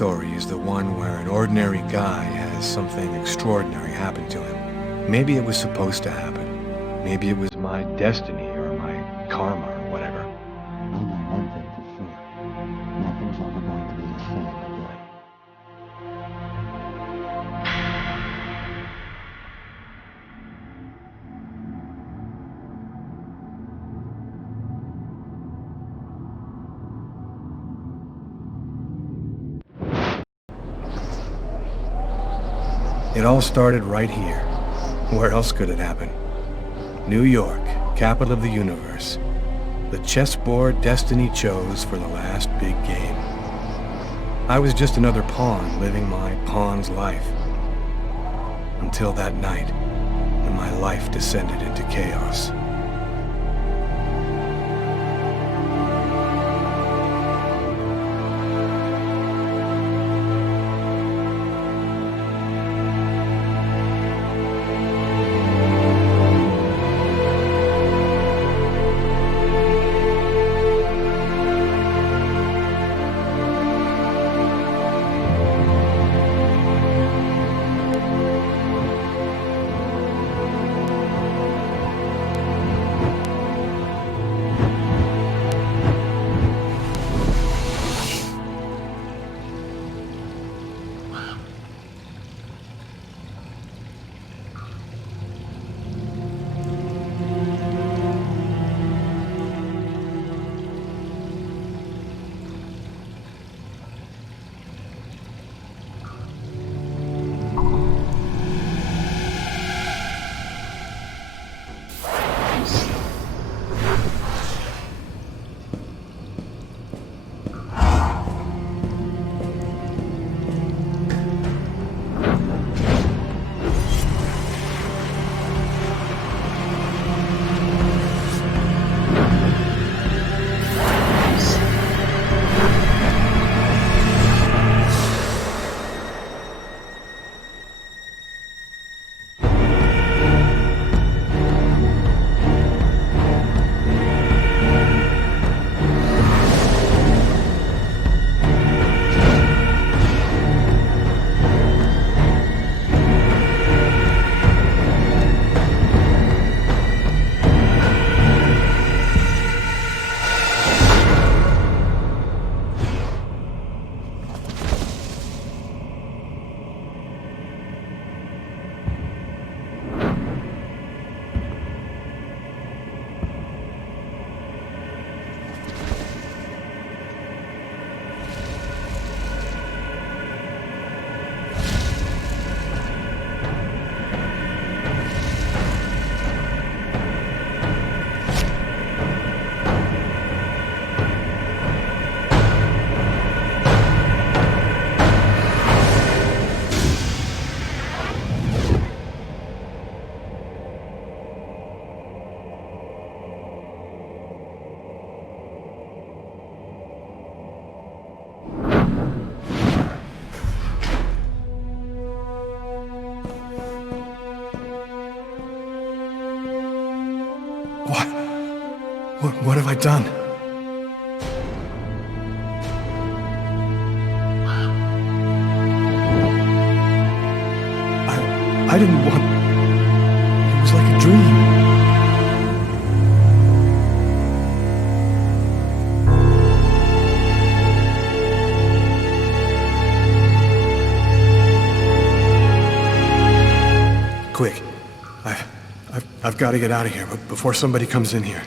story is the one where an ordinary guy has something extraordinary happen to him. Maybe it was supposed to happen. Maybe it was my destiny or my karma or whatever. I know one thing for sure. Nothing's ever going to be the same again. It all started right here. Where else could it happen? New York, capital of the universe. The chessboard destiny chose for the last big game. I was just another pawn living my pawn's life. Until that night, when my life descended into chaos. What have I done? I didn't want... It was like a dream. Quick. I've got to get out of here, but before somebody comes in here.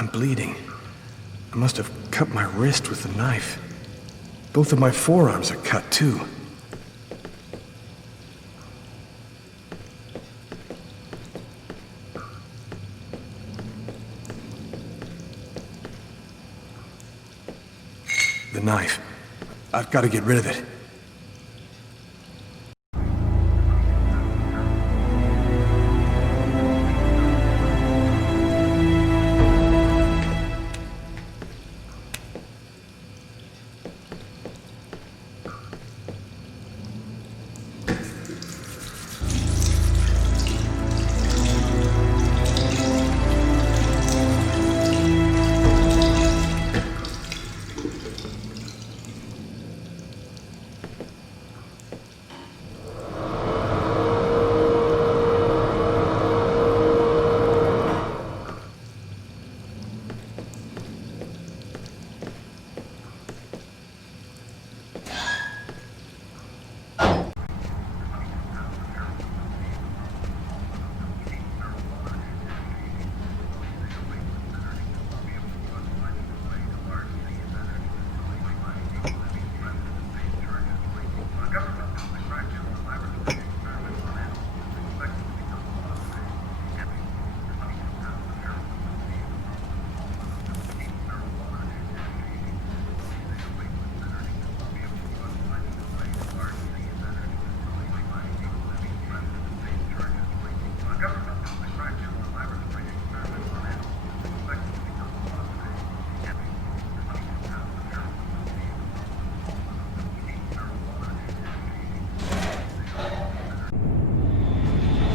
I'm bleeding. I must have cut my wrist with the knife. Both of my forearms are cut, too. The knife. I've got to get rid of it.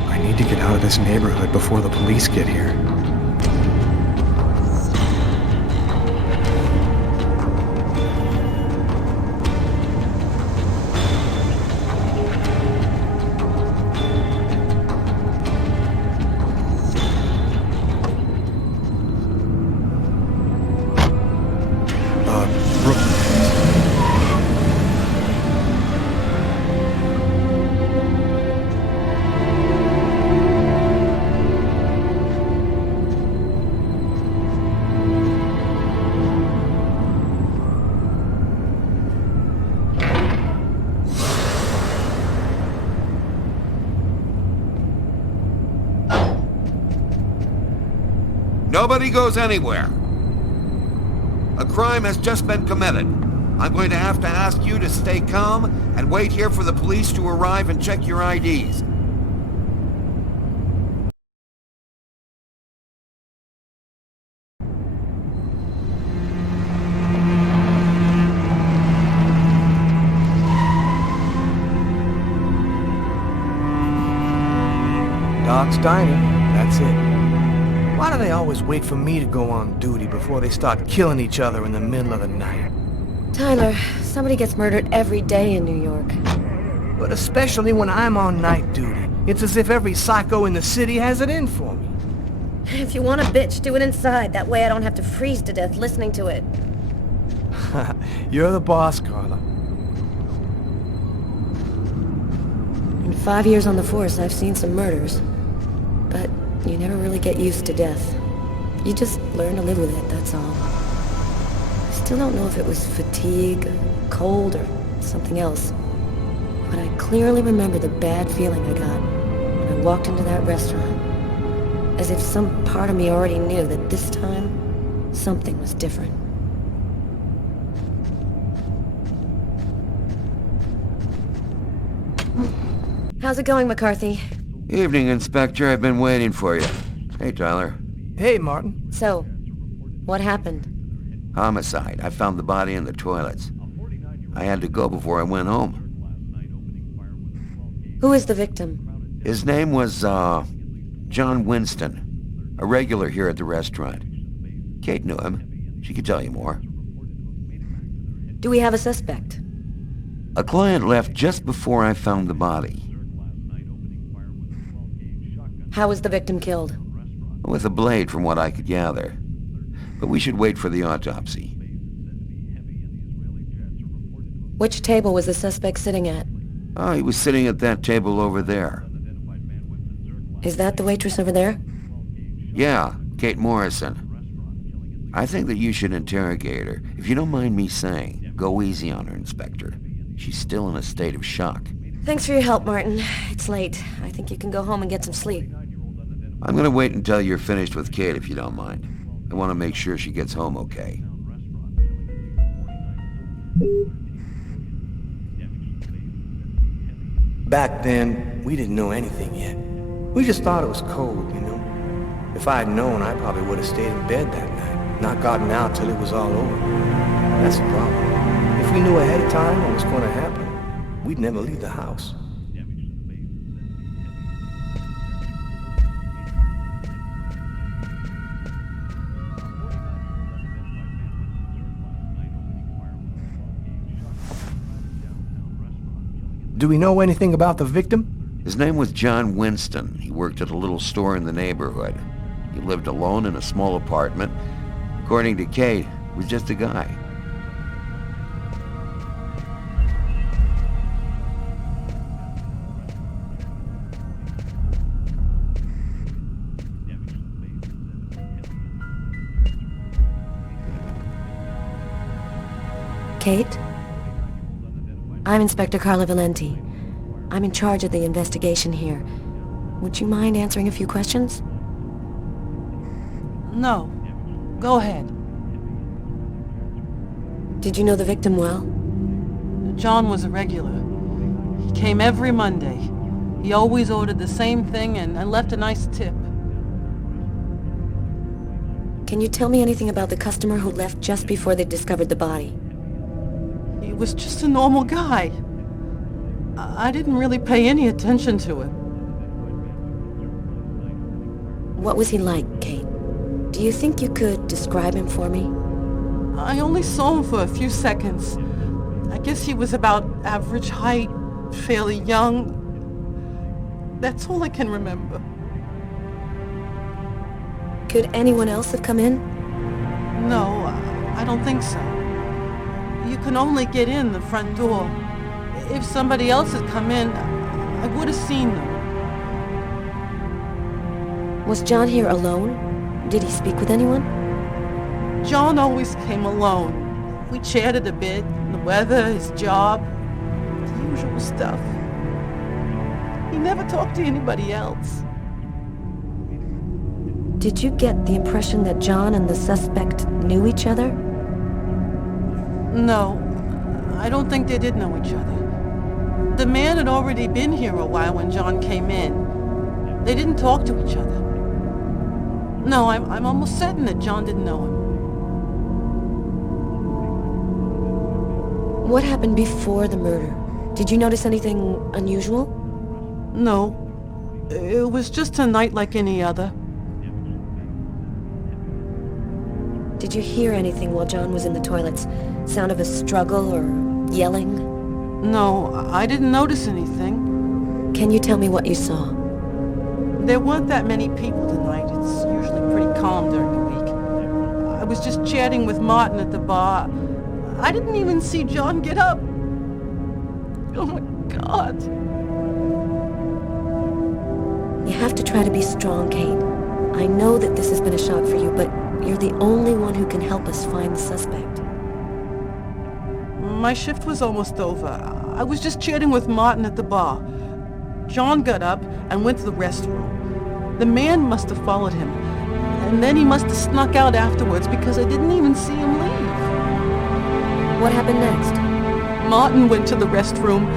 I need to get out of this neighborhood before the police get here. Brooklyn. Nobody goes anywhere. A crime has just been committed. I'm going to have to ask you to stay calm and wait here for the police to arrive and check your IDs. Doc's Diner, that's it. Why do they always wait for me to go on duty before they start killing each other in the middle of the night? Tyler, somebody gets murdered every day in New York. But especially when I'm on night duty. It's as if every psycho in the city has it in for me. If you want a bitch, do it inside. That way I don't have to freeze to death listening to it. You're the boss, Carla. In 5 years on the force, I've seen some murders. But you never really get used to death. You just learn to live with it, that's all. I still don't know if it was fatigue, cold, or something else. But I clearly remember the bad feeling I got when I walked into that restaurant. As if some part of me already knew that this time, something was different. How's it going, McCarthy? Evening, Inspector. I've been waiting for you. Hey, Tyler. Hey, Martin. So, what happened? Homicide. I found the body in the toilets. I had to go before I went home. Who is the victim? His name was, John Winston. A regular here at the restaurant. Kate knew him. She could tell you more. Do we have a suspect? A client left just before I found the body. How was the victim killed? With a blade, from what I could gather. But we should wait for the autopsy. Which table was the suspect sitting at? Oh, he was sitting at that table over there. Is that the waitress over there? Yeah, Kate Morrison. I think that you should interrogate her. If you don't mind me saying, go easy on her, Inspector. She's still in a state of shock. Thanks for your help, Martin. It's late. I think you can go home and get some sleep. I'm gonna wait until you're finished with Kate, if you don't mind. I want to make sure she gets home okay. Back then, we didn't know anything yet. We just thought it was cold, you know. If I had known, I probably would have stayed in bed that night, not gotten out till it was all over. That's the problem. If we knew ahead of time what was going to happen, we'd never leave the house. Do we know anything about the victim? His name was John Winston. He worked at a little store in the neighborhood. He lived alone in a small apartment. According to Kate, he was just a guy. Kate? I'm Inspector Carla Valenti. I'm in charge of the investigation here. Would you mind answering a few questions? No. Go ahead. Did you know the victim well? John was a regular. He came every Monday. He always ordered the same thing and left a nice tip. Can you tell me anything about the customer who left just before they discovered the body? He was just a normal guy. I didn't really pay any attention to him. What was he like, Kate? Do you think you could describe him for me? I only saw him for a few seconds. I guess he was about average height, fairly young. That's all I can remember. Could anyone else have come in? No, I don't think so. You can only get in the front door. If somebody else had come in, I would have seen them. Was John here alone? Did he speak with anyone? John always came alone. We chatted a bit, the weather, his job, the usual stuff. He never talked to anybody else. Did you get the impression that John and the suspect knew each other? No, I don't think they did know each other. The man had already been here a while when John came in. They didn't talk to each other. No, I'm almost certain that John didn't know him. What happened before the murder? Did you notice anything unusual? No, it was just a night like any other. Did you hear anything while John was in the toilets? Sound of a struggle or yelling? No, I didn't notice anything. Can you tell me what you saw? There weren't that many people tonight. It's usually pretty calm during the week. I was just chatting with Martin at the bar. I didn't even see John get up. Oh my God. You have to try to be strong, Kate. I know that this has been a shock for you, but you're the only one who can help us find the suspect. My shift was almost over. I was just chatting with Martin at the bar. John got up and went to the restroom. The man must have followed him, and then he must have snuck out afterwards because I didn't even see him leave. What happened next? Martin went to the restroom,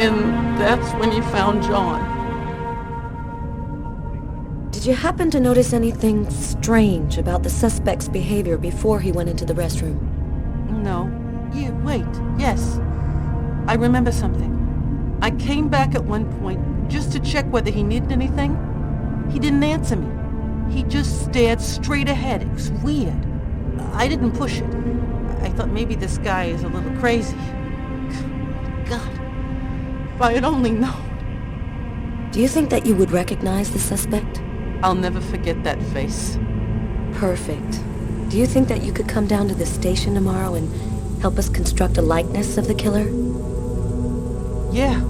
and that's when he found John. Did you happen to notice anything strange about the suspect's behavior before he went into the restroom? No. Wait. Yes. I remember something. I came back at one point just to check whether he needed anything. He didn't answer me. He just stared straight ahead. It was weird. I didn't push it. I thought maybe this guy is a little crazy. God. If I had only known. Do you think that you would recognize the suspect? I'll never forget that face. Perfect. Do you think that you could come down to the station tomorrow and help us construct a likeness of the killer? Yeah.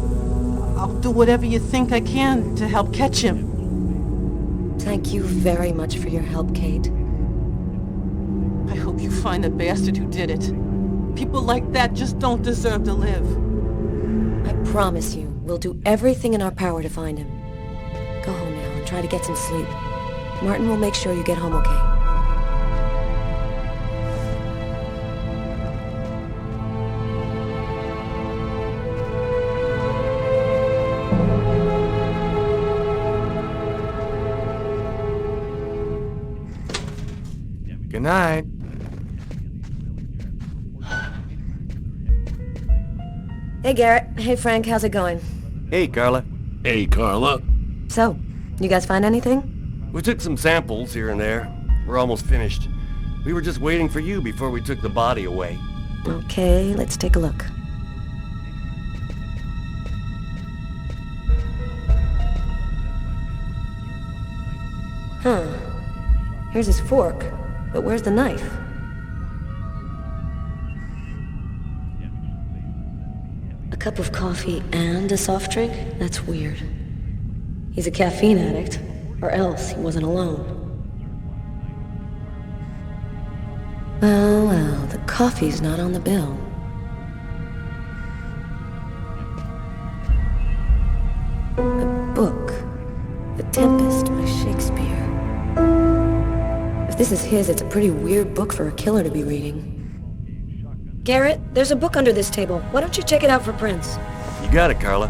I'll do whatever you think I can to help catch him. Thank you very much for your help, Kate. I hope you find the bastard who did it. People like that just don't deserve to live. I promise you, we'll do everything in our power to find him. Go home now and try to get some sleep. Martin will make sure you get home okay. Good night. Hey, Garrett. Hey, Frank. How's it going? Hey, Carla. Hey, Carla. So, you guys find anything? We took some samples here and there. We're almost finished. We were just waiting for you before we took the body away. Okay, let's take a look. Huh. Here's his fork. But where's the knife? A cup of coffee and a soft drink? That's weird. He's a caffeine addict, or else he wasn't alone. Well, the coffee's not on the bill. A book. The Tempest by Shakespeare. If this is his, it's a pretty weird book for a killer to be reading. Garrett, there's a book under this table. Why don't you check it out for prints? You got it, Carla.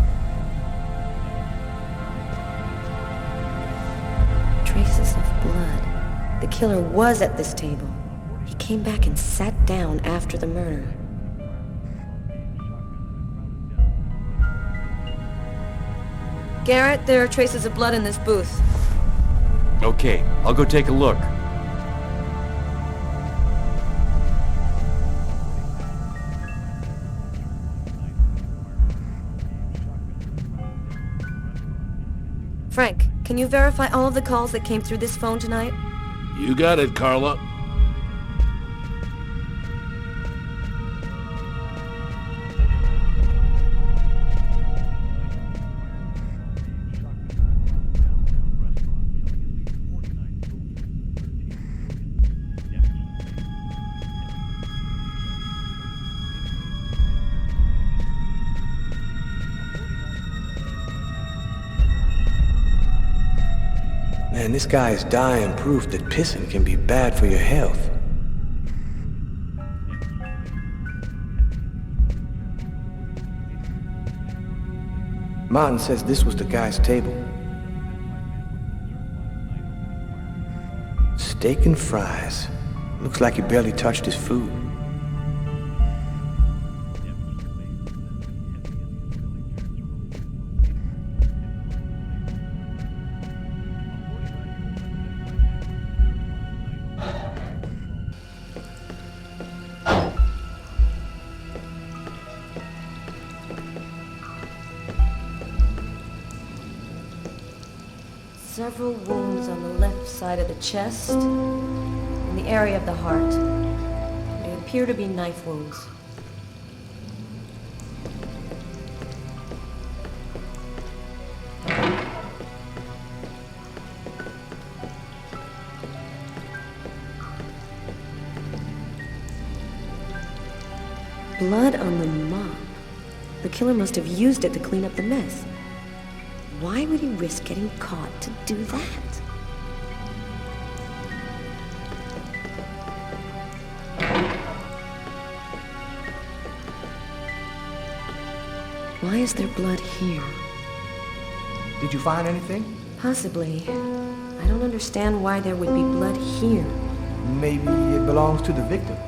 Traces of blood. The killer was at this table. He came back and sat down after the murder. Garrett, there are traces of blood in this booth. Okay, I'll go take a look. Frank, can you verify all of the calls that came through this phone tonight? You got it, Carla. Man, this guy is dying proof that pissing can be bad for your health. Martin says this was the guy's table. Steak and fries. Looks like he barely touched his food. Several wounds on the left side of the chest, in the area of the heart. They appear to be knife wounds. Blood on the mop. The killer must have used it to clean up the mess. Why would he risk getting caught to do that? Why is there blood here? Did you find anything? Possibly. I don't understand why there would be blood here. Maybe it belongs to the victim.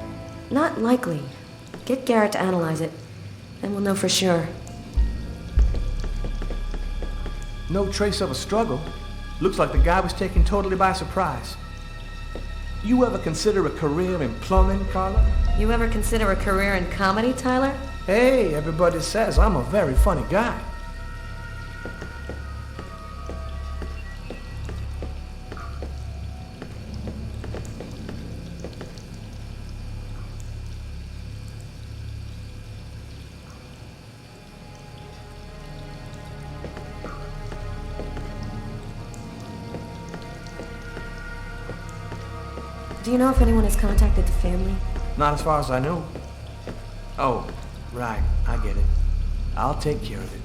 Not likely. Get Garrett to analyze it, then we'll know for sure. No trace of a struggle. Looks like the guy was taken totally by surprise. You ever consider a career in plumbing, Carla? You ever consider a career in comedy, Tyler? Hey, everybody says I'm a very funny guy. Do you know if anyone has contacted the family? Not as far as I know. Oh, right, I get it. I'll take care of it.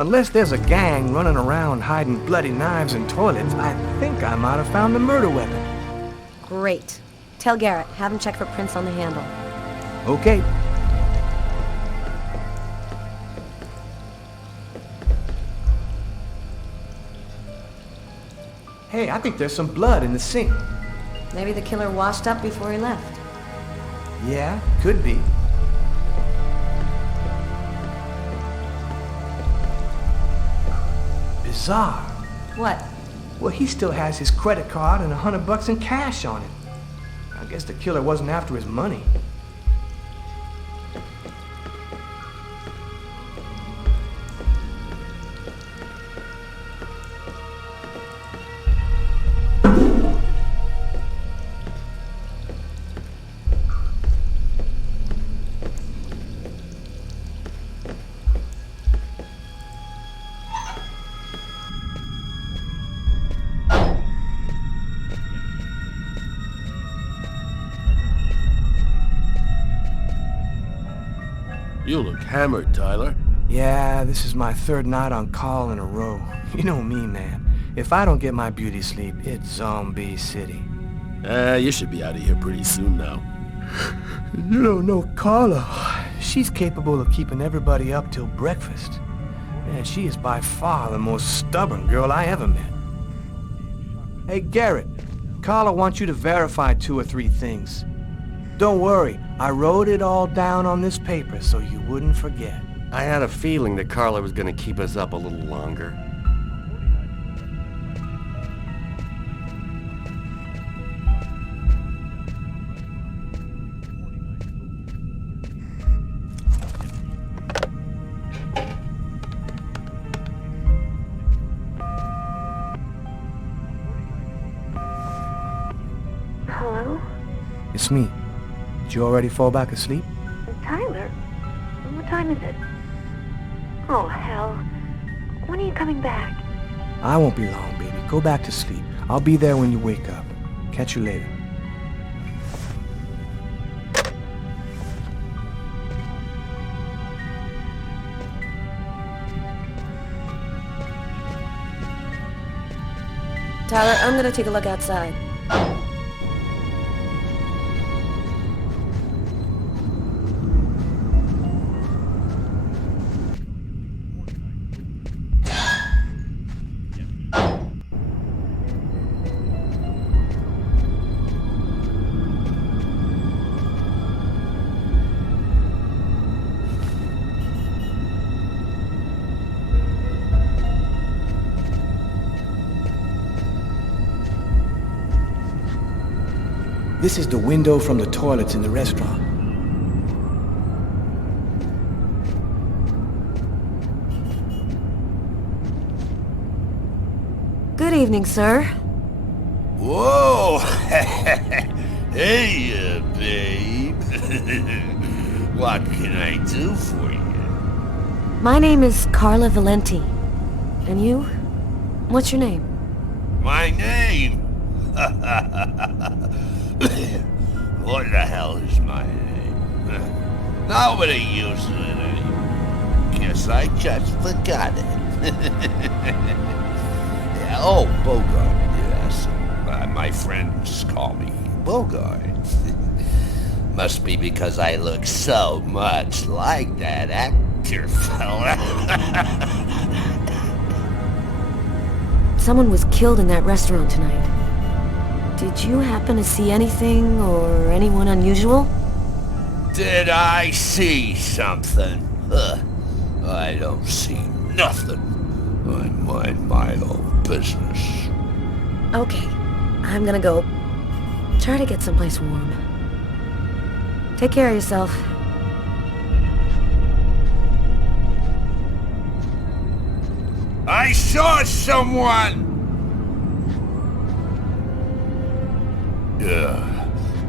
Unless there's a gang running around hiding bloody knives in toilets, I think I might have found the murder weapon. Great. Tell Garrett, have him check for prints on the handle. Okay. Hey, I think there's some blood in the sink. Maybe the killer washed up before he left. Yeah, could be. Bizarre. What? Well, he still has his credit card and $100 in cash on him. I guess the killer wasn't after his money. You look hammered, Tyler. Yeah, this is my third night on call in a row. You know me, man. If I don't get my beauty sleep, it's Zombie City. You should be out of here pretty soon now. You don't know Carla. She's capable of keeping everybody up till breakfast. And she is by far the most stubborn girl I ever met. Hey, Garrett. Carla wants you to verify 2 or 3 things. Don't worry, I wrote it all down on this paper so you wouldn't forget. I had a feeling that Carla was gonna keep us up a little longer. Hello? It's me. Did you already fall back asleep? Tyler? What time is it? Oh, hell. When are you coming back? I won't be long, baby. Go back to sleep. I'll be there when you wake up. Catch you later. Tyler, I'm gonna take a look outside. This is the window from the toilets in the restaurant. Good evening, sir. Whoa! Hey, babe. What can I do for you? My name is Carla Valenti. And you? What's your name? My name? What the hell is my name? Nobody uses it anymore. Guess I just forgot it. Yeah, oh, Bogart, yes. My friends call me Bogart. Must be because I look so much like that actor fella. Someone was killed in that restaurant tonight. Did you happen to see anything or anyone unusual? Did I see something? I don't see nothing. I mind my own business. Okay, I'm gonna go try to get someplace warm. Take care of yourself. I saw someone!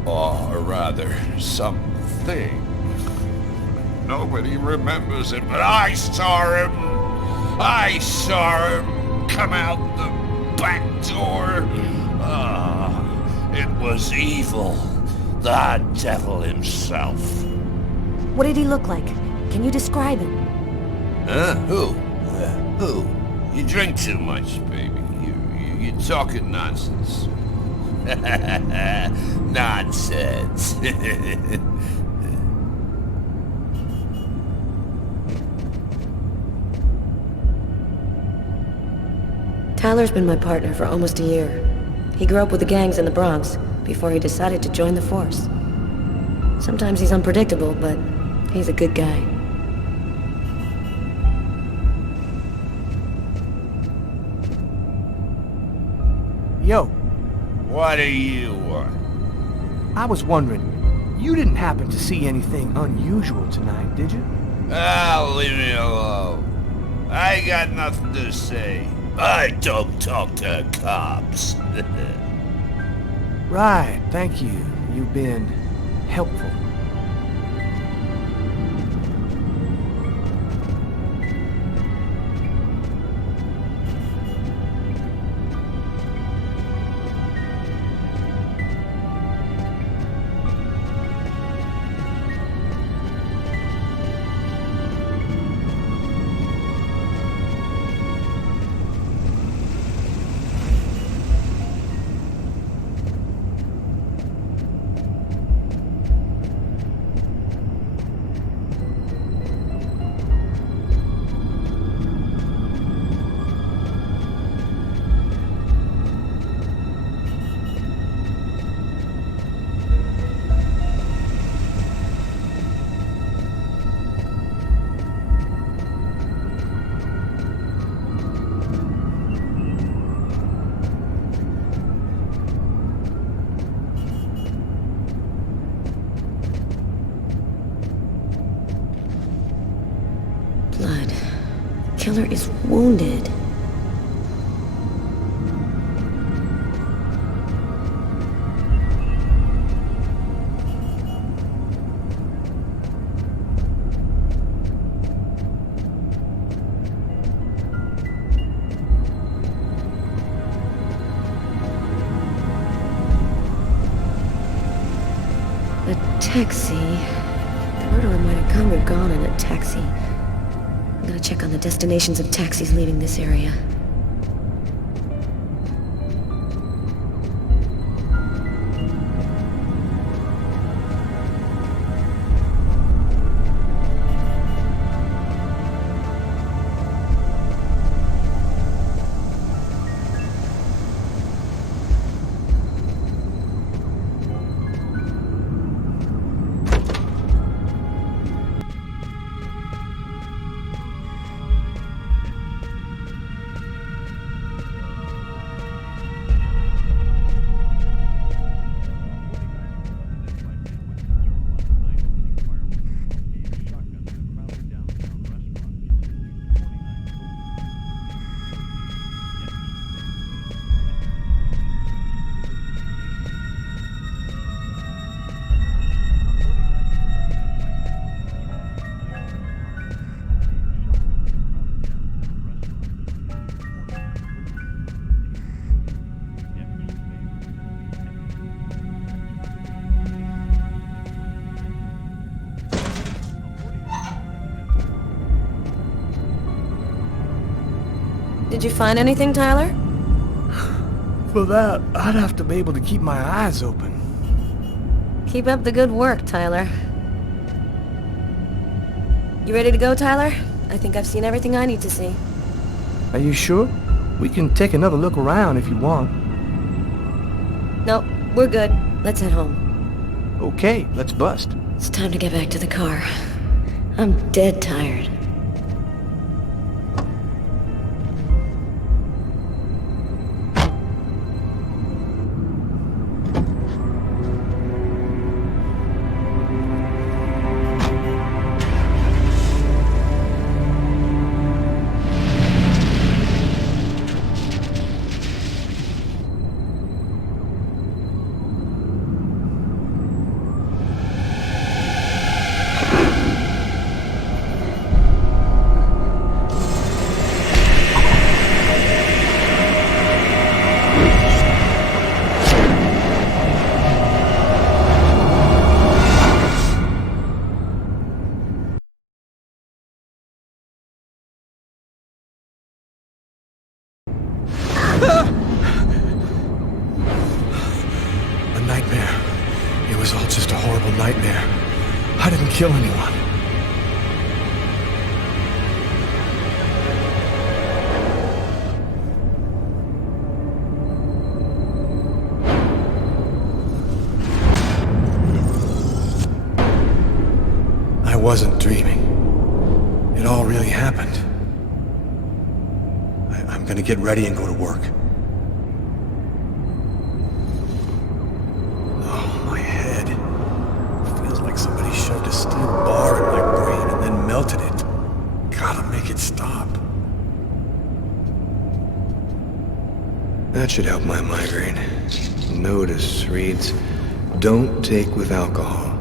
Or rather, something. Nobody remembers it, but I saw him! I saw him come out the back door! was evil. The devil himself. What did he look like? Can you describe him? Huh? Who? Who? You drink too much, baby. You're talking nonsense. Nonsense. Tyler's been my partner for almost a year. He grew up with the gangs in the Bronx before he decided to join the force. Sometimes he's unpredictable, but he's a good guy. Yo, What do you want? I was wondering, you didn't happen to see anything unusual tonight, did you? Ah, leave me alone. I ain't got nothing to say. I don't talk to cops. Right, thank you. You've been helpful. Blood. Killer is wounded. A taxi. The murderer might have come or gone in a taxi. I'm gonna check on the destinations of taxis leaving this area. Did you find anything, Tyler? For that, I'd have to be able to keep my eyes open. Keep up the good work, Tyler. You ready to go, Tyler? I think I've seen everything I need to see. Are you sure? We can take another look around if you want. Nope, we're good. Let's head home. Okay, let's bust. It's time to get back to the car. I'm dead tired. horrible nightmare. I didn't kill anyone. I wasn't dreaming. It all really happened. I'm gonna get ready and go to work. Oh, my head. Feels like somebody shoved a steel bar in my brain and then melted it. Gotta make it stop. That should help my migraine. Notice reads, "Don't take with alcohol."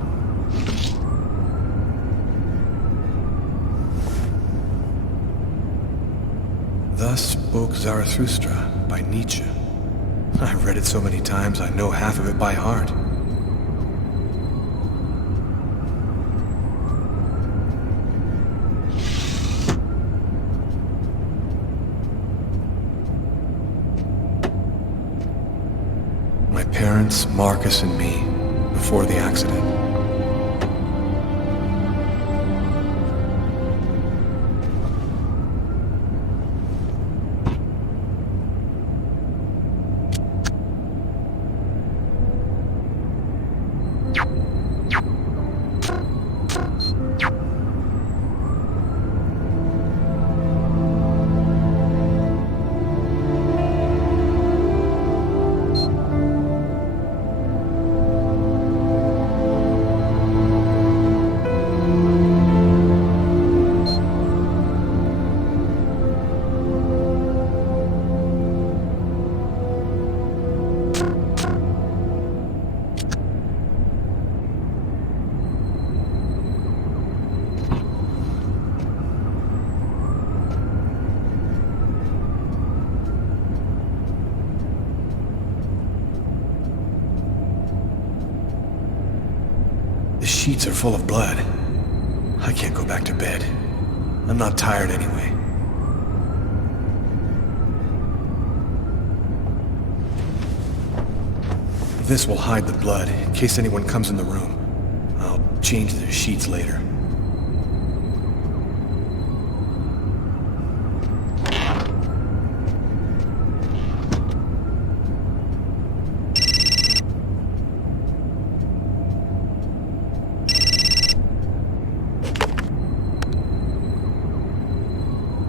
Thus spoke Zarathustra by Nietzsche. I've read it so many times I know half of it by heart. My parents, Marcus and me, before the accident. The sheets are full of blood. I can't go back to bed. I'm not tired anyway. This will hide the blood in case anyone comes in the room. I'll change the sheets later.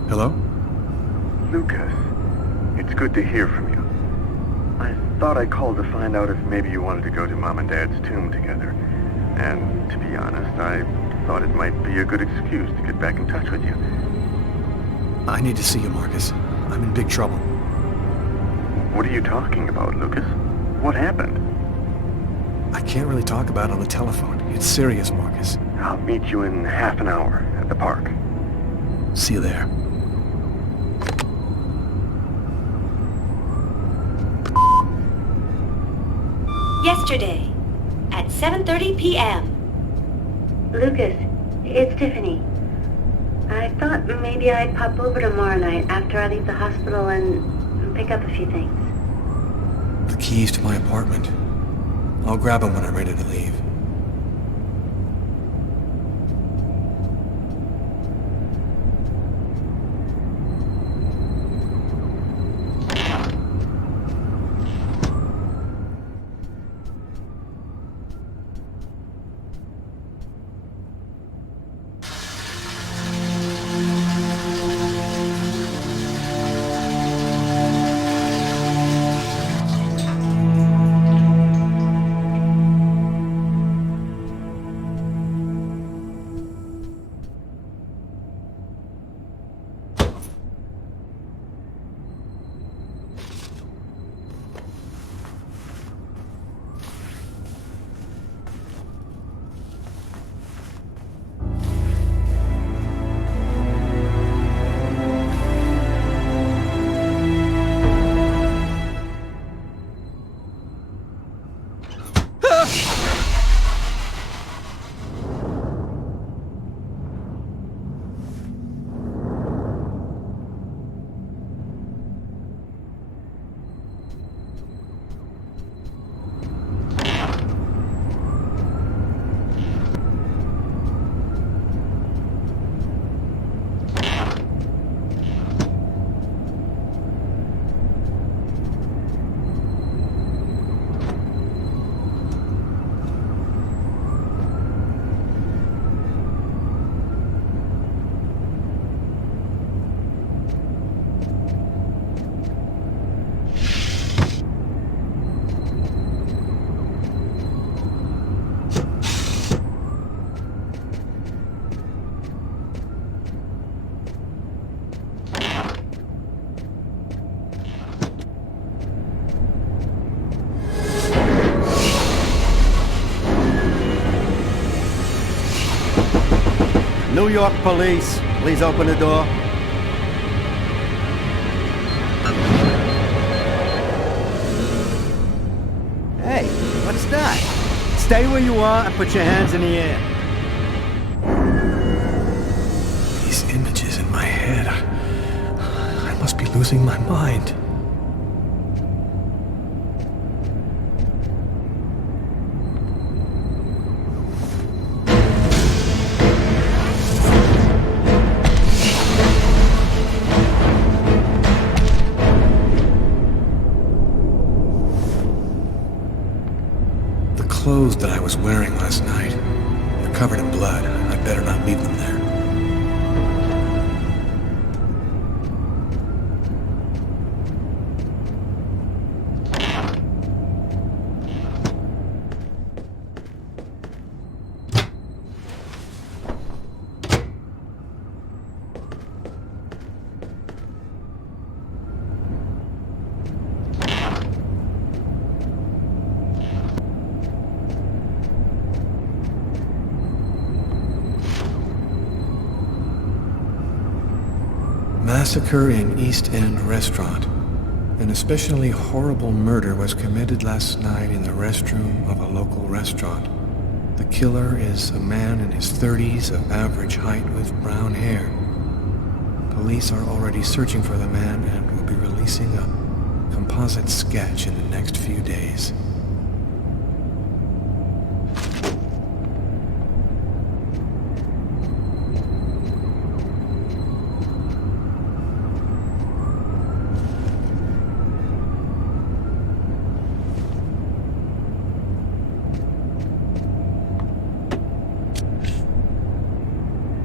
Hello? Lucas, it's good to hear from you. I thought I called to find out if maybe you wanted to go to Mom and Dad's tomb together. And to be honest, I thought it might be a good excuse to get back in touch with you. I need to see you, Marcus. I'm in big trouble. What are you talking about, Lucas? What happened? I can't really talk about it on the telephone. It's serious, Marcus. I'll meet you in half an hour at the park. See you there. Yesterday, at 7:30 p.m. Lucas, it's Tiffany. I thought maybe I'd pop over tomorrow night after I leave the hospital and pick up a few things. The keys to my apartment. I'll grab them when I'm ready to leave. New York police, please open the door. Hey, what's that? Stay where you are and put your hands in the air. These images in my head. I must be losing my mind. The clothes that I was wearing last night, they're covered in blood. I'd better not leave them there. Massacre in East End restaurant. An especially horrible murder was committed last night in the restroom of a local restaurant. The killer is a man in his 30s of average height with brown hair. Police are already searching for the man and will be releasing a composite sketch in the next few days.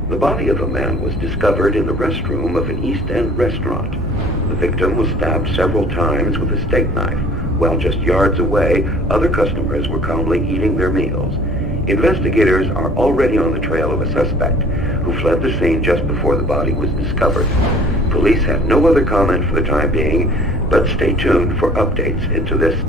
The body of a man was discovered in the restroom of an East End restaurant. The victim was stabbed several times with a steak knife, while just yards away, other customers were calmly eating their meals. Investigators are already on the trail of a suspect who fled the scene just before the body was discovered. Police have no other comment for the time being, but stay tuned for updates into this.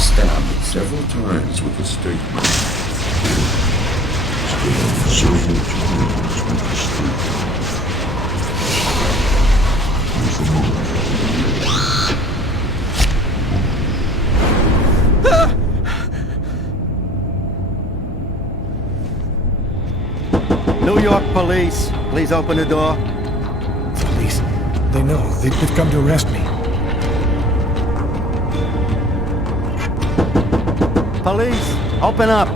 Stabbed several times with a steak knife. Stabbed several times with a steak knife. New York police, please open the door. Police. They know. They've come to arrest me. Police, open up.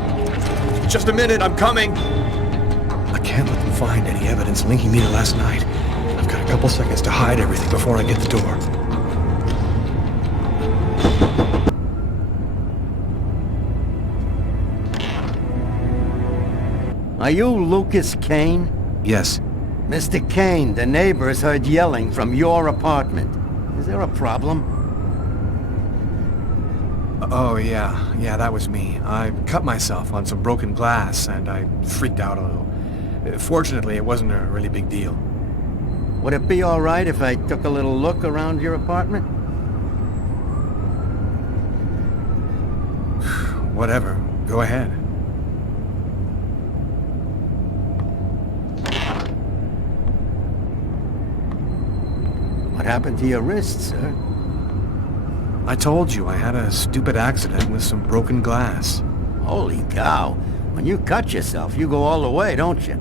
Just a minute, I'm coming. I can't let them find any evidence linking me to last night. I've got a couple seconds to hide everything before I get the door. Are you Lucas Kane? Yes. Mr. Kane, the neighbors heard yelling from your apartment. Is there a problem? Oh, yeah, that was me. I cut myself on some broken glass, and I freaked out a little. Fortunately, it wasn't a really big deal. Would it be all right if I took a little look around your apartment? Whatever. Go ahead. What happened to your wrist, sir? I told you I had a stupid accident with some broken glass. Holy cow. When you cut yourself, you go all the way, don't you?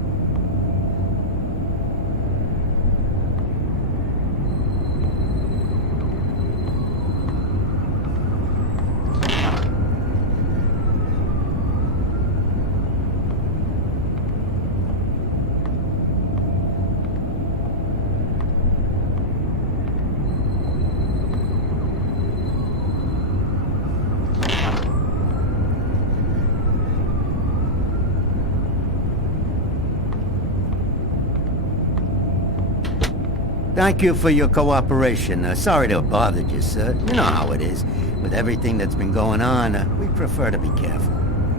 Thank you for your cooperation. Sorry to have bothered you, sir. You know how it is. With everything that's been going on, we prefer to be careful.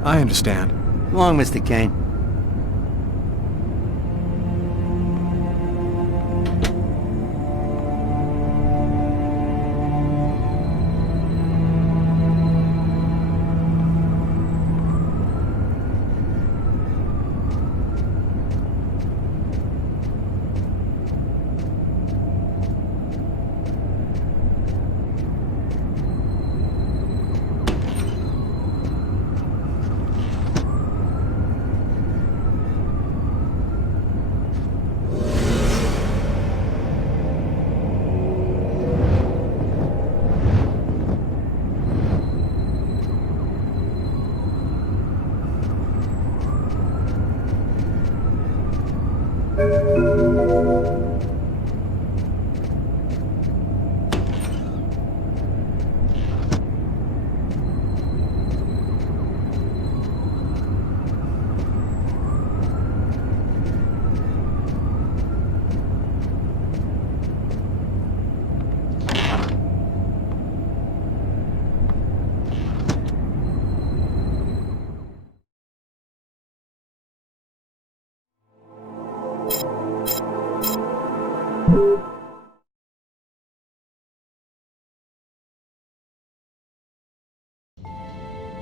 I understand. Long, Mr. Kane.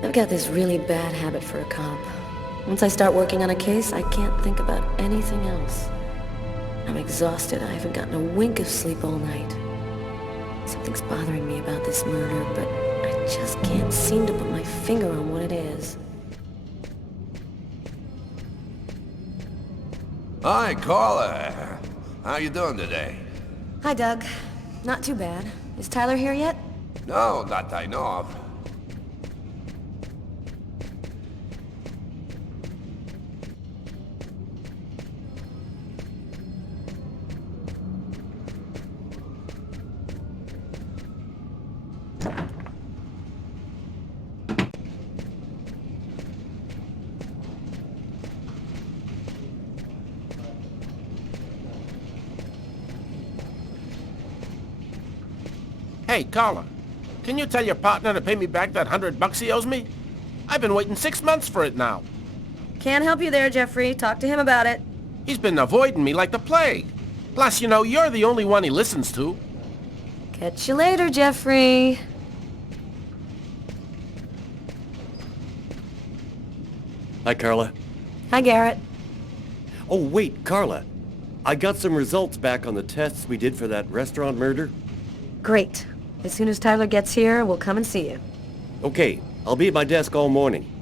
I've got this really bad habit for a cop. Once I start working on a case, I can't think about anything else. I'm exhausted. I haven't gotten a wink of sleep all night. Something's bothering me about this murder, but I just can't seem to put my finger on what it is. Hi, Carla. How you doing today? Hi, Doug. Not too bad. Is Tyler here yet? No, not I know of. Hey, Carla, can you tell your partner to pay me back that $100 he owes me? I've been waiting 6 months for it now. Can't help you there, Jeffrey. Talk to him about it. He's been avoiding me like the plague. Plus, you know, you're the only one he listens to. Catch you later, Jeffrey. Hi, Carla. Hi, Garrett. Oh, wait, Carla. I got some results back on the tests we did for that restaurant murder. Great. As soon as Tyler gets here, we'll come and see you. Okay, I'll be at my desk all morning.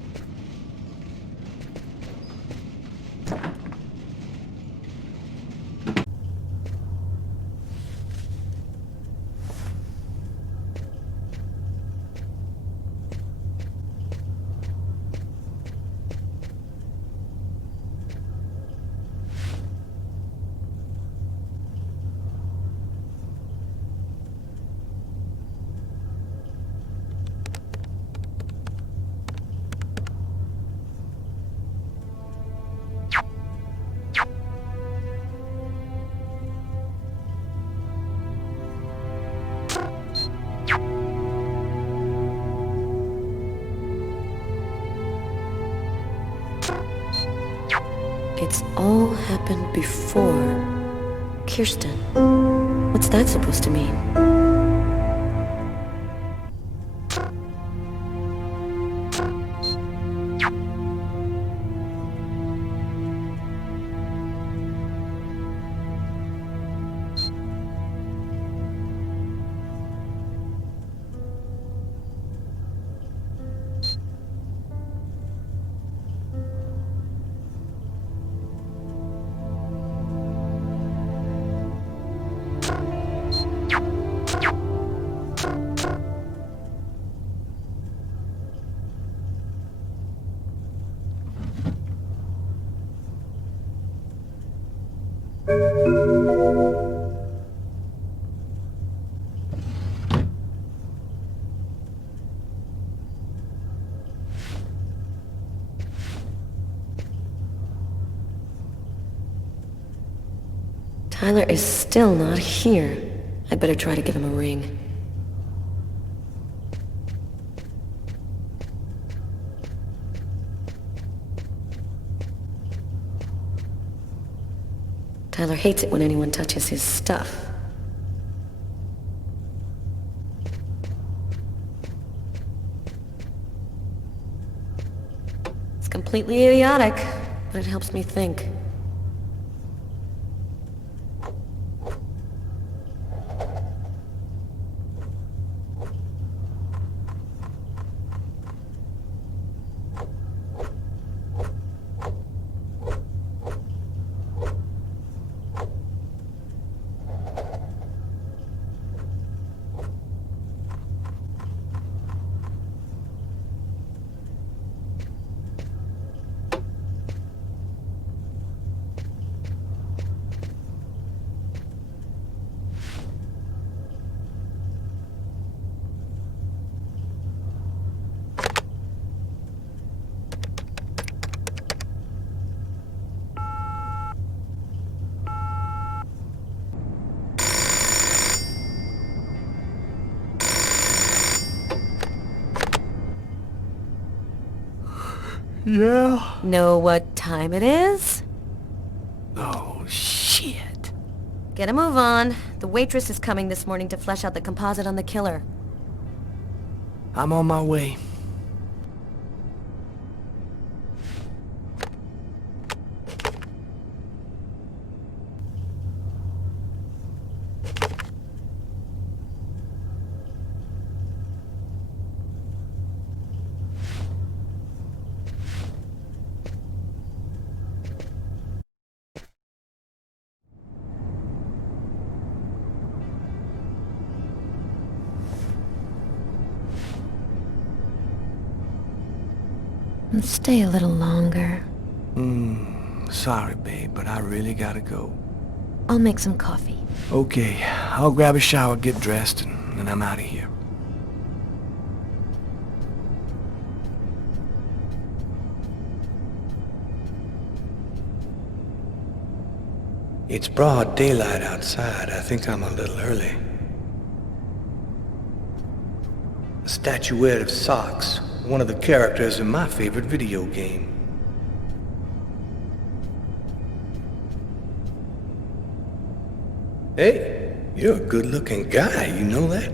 It's all happened before. Kirsten. What's that supposed to mean? Tyler is still not here. I'd better try to give him a ring. Tyler hates it when anyone touches his stuff. It's completely idiotic, but it helps me think. Yeah? Know what time it is? Oh, shit. Get a move on. The waitress is coming this morning to flesh out the composite on the killer. I'm on my way. Stay a little longer. Sorry, babe, but I really gotta go. I'll make some coffee. Okay, I'll grab a shower, get dressed, and then I'm out of here. It's broad daylight outside. I think I'm a little early. A statuette of Socks, one of the characters in my favorite video game. Hey, you're a good-looking guy, you know that?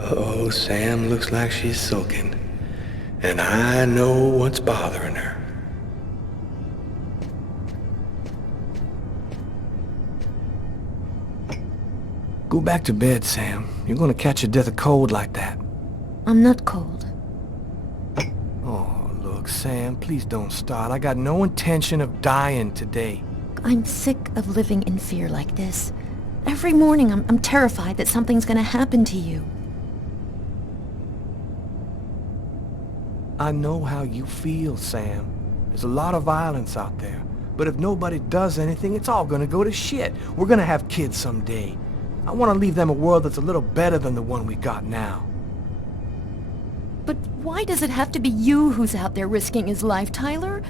Uh-oh, Sam looks like she's sulking. And I know what's bothering her. Go back to bed, Sam. You're gonna catch your death of cold like that. I'm not cold. Oh, look, Sam, please don't start. I got no intention of dying today. I'm sick of living in fear like this. Every morning I'm terrified that something's gonna happen to you. I know how you feel, Sam. There's a lot of violence out there. But if nobody does anything, it's all gonna go to shit. We're gonna have kids someday. I want to leave them a world that's a little better than the one we got now. But why does it have to be you who's out there risking his life, Tyler?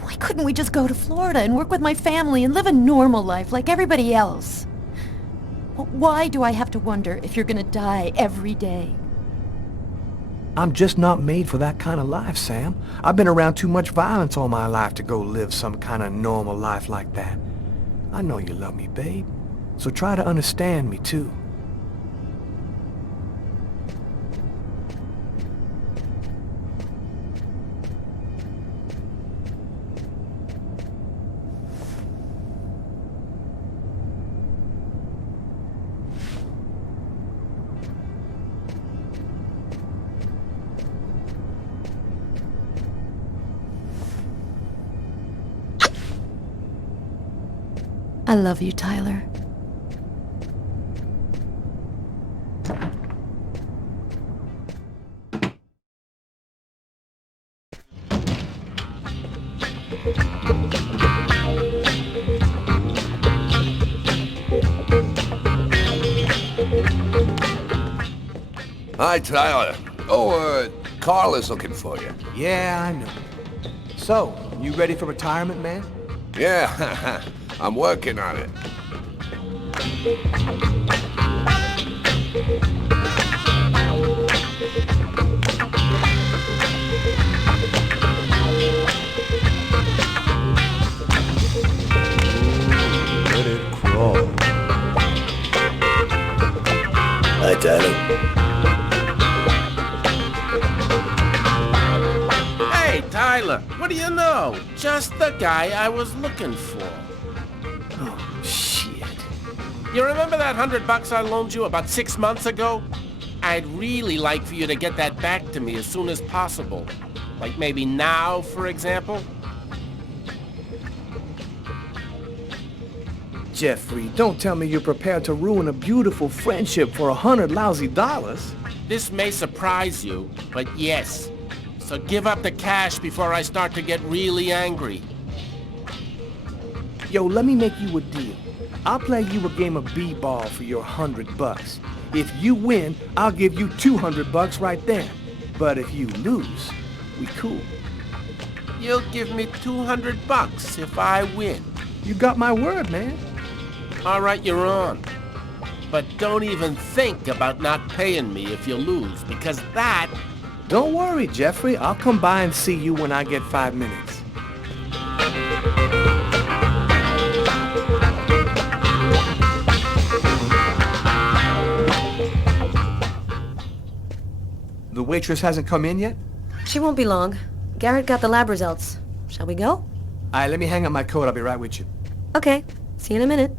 Why couldn't we just go to Florida and work with my family and live a normal life like everybody else? Why do I have to wonder if you're gonna die every day? I'm just not made for that kind of life, Sam. I've been around too much violence all my life to go live some kind of normal life like that. I know you love me, babe. So try to understand me, too. I love you, Tyler. Hi, Tyler. Oh, Carl is looking for you. Yeah, I know. So, you ready for retirement, man? Yeah, I'm working on it. Let it crawl. Hi, Tyler. Hey, Tyler, what do you know? Just the guy I was looking for. Oh, shit. You remember that $100 I loaned you about 6 months ago? I'd really like for you to get that back to me as soon as possible. Like maybe now, for example? Jeffrey, don't tell me you're prepared to ruin a beautiful friendship for $100 lousy. This may surprise you, but yes. So give up the cash before I start to get really angry. Yo, let me make you a deal. I'll play you a game of b-ball for your $100. If you win, I'll give you $200 right then. But if you lose, we cool. You'll give me $200 if I win. You got my word, man. All right, you're on. But don't even think about not paying me if you lose, because that... Don't worry, Jeffrey. I'll come by and see you when I get 5 minutes. The waitress hasn't come in yet? She won't be long. Garrett got the lab results. Shall we go? All right, let me hang up my coat. I'll be right with you. Okay. See you in a minute.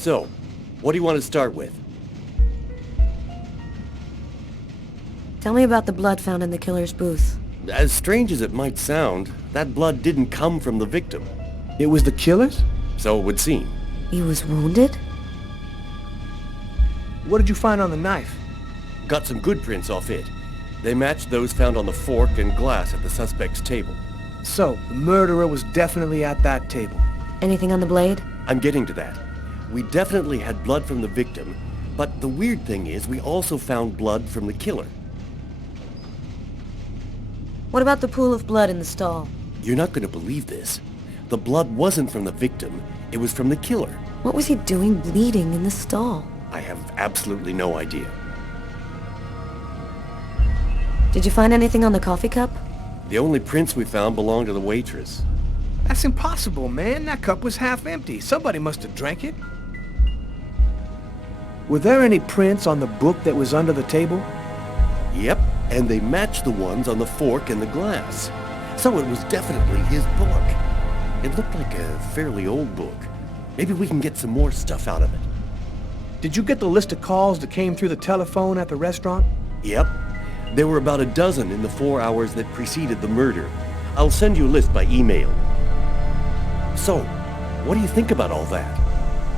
So, what do you want to start with? Tell me about the blood found in the killer's booth. As strange as it might sound, that blood didn't come from the victim. It was the killer's? So it would seem. He was wounded? What did you find on the knife? Got some good prints off it. They matched those found on the fork and glass at the suspect's table. So, the murderer was definitely at that table. Anything on the blade? I'm getting to that. We definitely had blood from the victim, but the weird thing is we also found blood from the killer. What about the pool of blood in the stall? You're not going to believe this. The blood wasn't from the victim, it was from the killer. What was he doing bleeding in the stall? I have absolutely no idea. Did you find anything on the coffee cup? The only prints we found belonged to the waitress. That's impossible, man. That cup was half empty. Somebody must have drank it. Were there any prints on the book that was under the table? Yep, and they matched the ones on the fork and the glass. So it was definitely his book. It looked like a fairly old book. Maybe we can get some more stuff out of it. Did you get the list of calls that came through the telephone at the restaurant? Yep. There were about a dozen in the 4 hours that preceded the murder. I'll send you a list by email. So, what do you think about all that?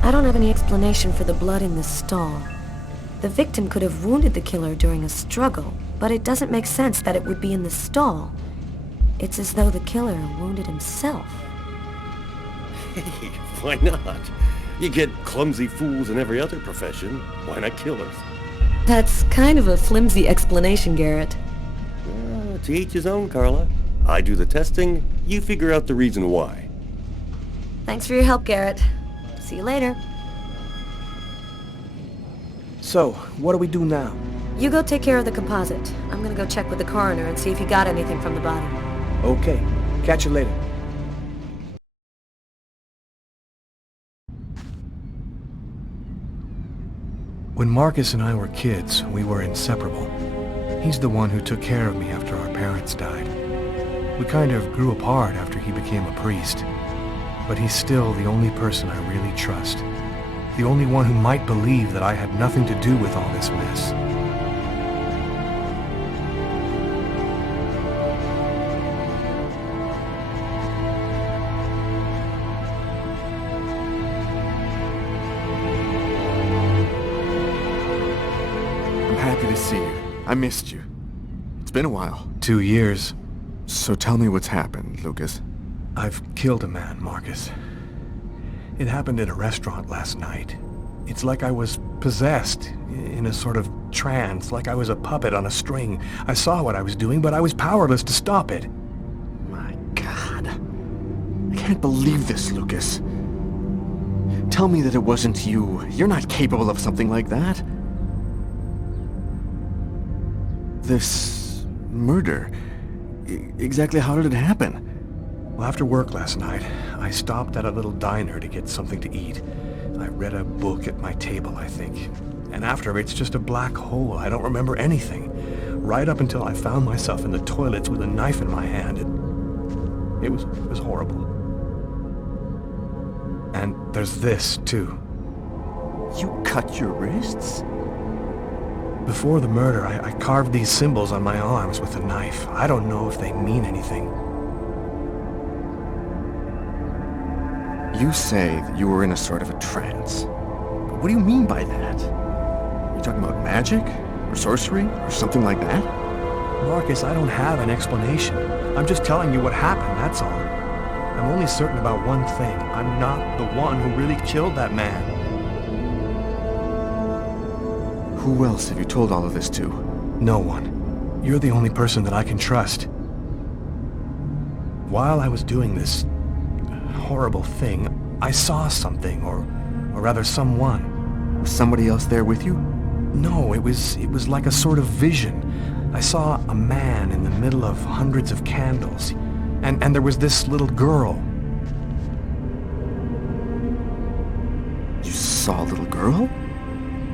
I don't have any explanation for the blood in the stall. The victim could have wounded the killer during a struggle, but it doesn't make sense that it would be in the stall. It's as though the killer wounded himself. Hey, why not? You get clumsy fools in every other profession. Why not killers? That's kind of a flimsy explanation, Garrett. To each his own, Carla. I do the testing, you figure out the reason why. Thanks for your help, Garrett. See you later. So, what do we do now? You go take care of the composite. I'm gonna go check with the coroner and see if he got anything from the body. Okay. Catch you later. When Marcus and I were kids, we were inseparable. He's the one who took care of me after our parents died. We kind of grew apart after he became a priest. But he's still the only person I really trust. The only one who might believe that I had nothing to do with all this mess. I'm happy to see you. I missed you. It's been a while. 2 years. So tell me what's happened, Lucas. I've killed a man, Marcus. It happened at a restaurant last night. It's like I was possessed, in a sort of trance, like I was a puppet on a string. I saw what I was doing, but I was powerless to stop it. My God. I can't believe this, Lucas. Tell me that it wasn't you. You're not capable of something like that. This murder, exactly how did it happen? Well, after work last night, I stopped at a little diner to get something to eat. I read a book at my table, I think. And after, it's just a black hole. I don't remember anything. Right up until I found myself in the toilets with a knife in my hand. It was horrible. And there's this, too. You cut your wrists? Before the murder, I carved these symbols on my arms with a knife. I don't know if they mean anything. You say that you were in a sort of a trance. What do you mean by that? Are you talking about magic? Or sorcery? Or something like that? Marcus, I don't have an explanation. I'm just telling you what happened, that's all. I'm only certain about one thing. I'm not the one who really killed that man. Who else have you told all of this to? No one. You're the only person that I can trust. While I was doing this horrible thing, I saw something, or rather someone. Was somebody else there with you? No, it was like a sort of vision. I saw a man in the middle of hundreds of candles, and there was this little girl. You saw a little girl?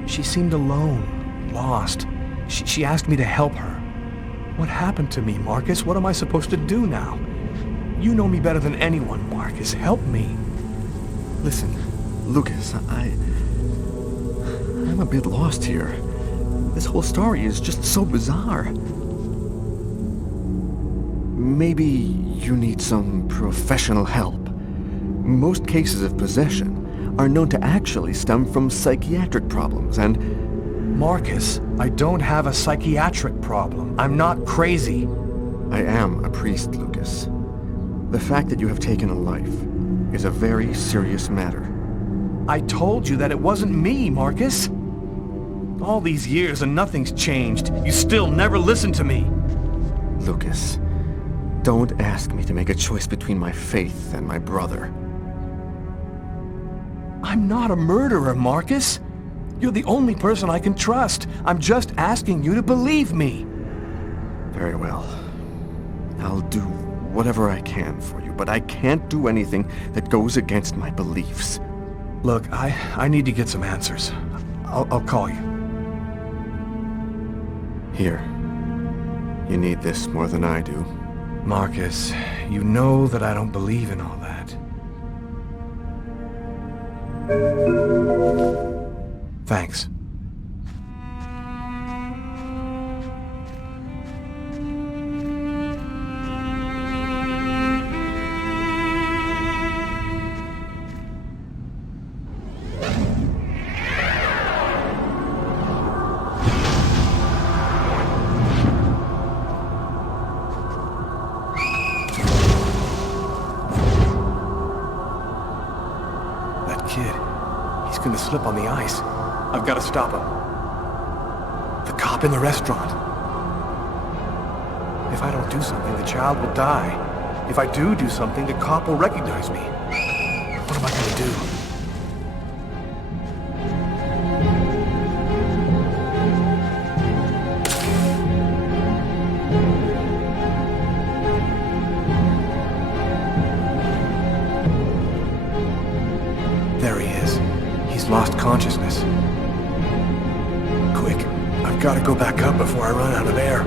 She seemed alone, lost. She asked me to help her. What happened to me, Marcus? What am I supposed to do now? You know me better than anyone, Marcus. Help me. Listen, Lucas, I'm a bit lost here. This whole story is just so bizarre. Maybe you need some professional help. Most cases of possession are known to actually stem from psychiatric problems, and... Marcus, I don't have a psychiatric problem. I'm not crazy. I am a priest, Lucas. The fact that you have taken a life is a very serious matter. I told you that it wasn't me, Marcus. All these years and nothing's changed. You still never listen to me. Lucas, don't ask me to make a choice between my faith and my brother. I'm not a murderer, Marcus. You're the only person I can trust. I'm just asking you to believe me. Very well. I'll do whatever I can for you, but I can't do anything that goes against my beliefs. Look, I need to get some answers. I'll call you. Here. You need this more than I do. Marcus, you know that I don't believe in all that. Thanks. He's gonna slip on the ice. I've got to stop him. The cop in the restaurant. If I don't do something, the child will die. If I do something, the cop will recognize me. What am I gonna do? There he is. He's lost consciousness. Quick, I've got to go back up before I run out of air.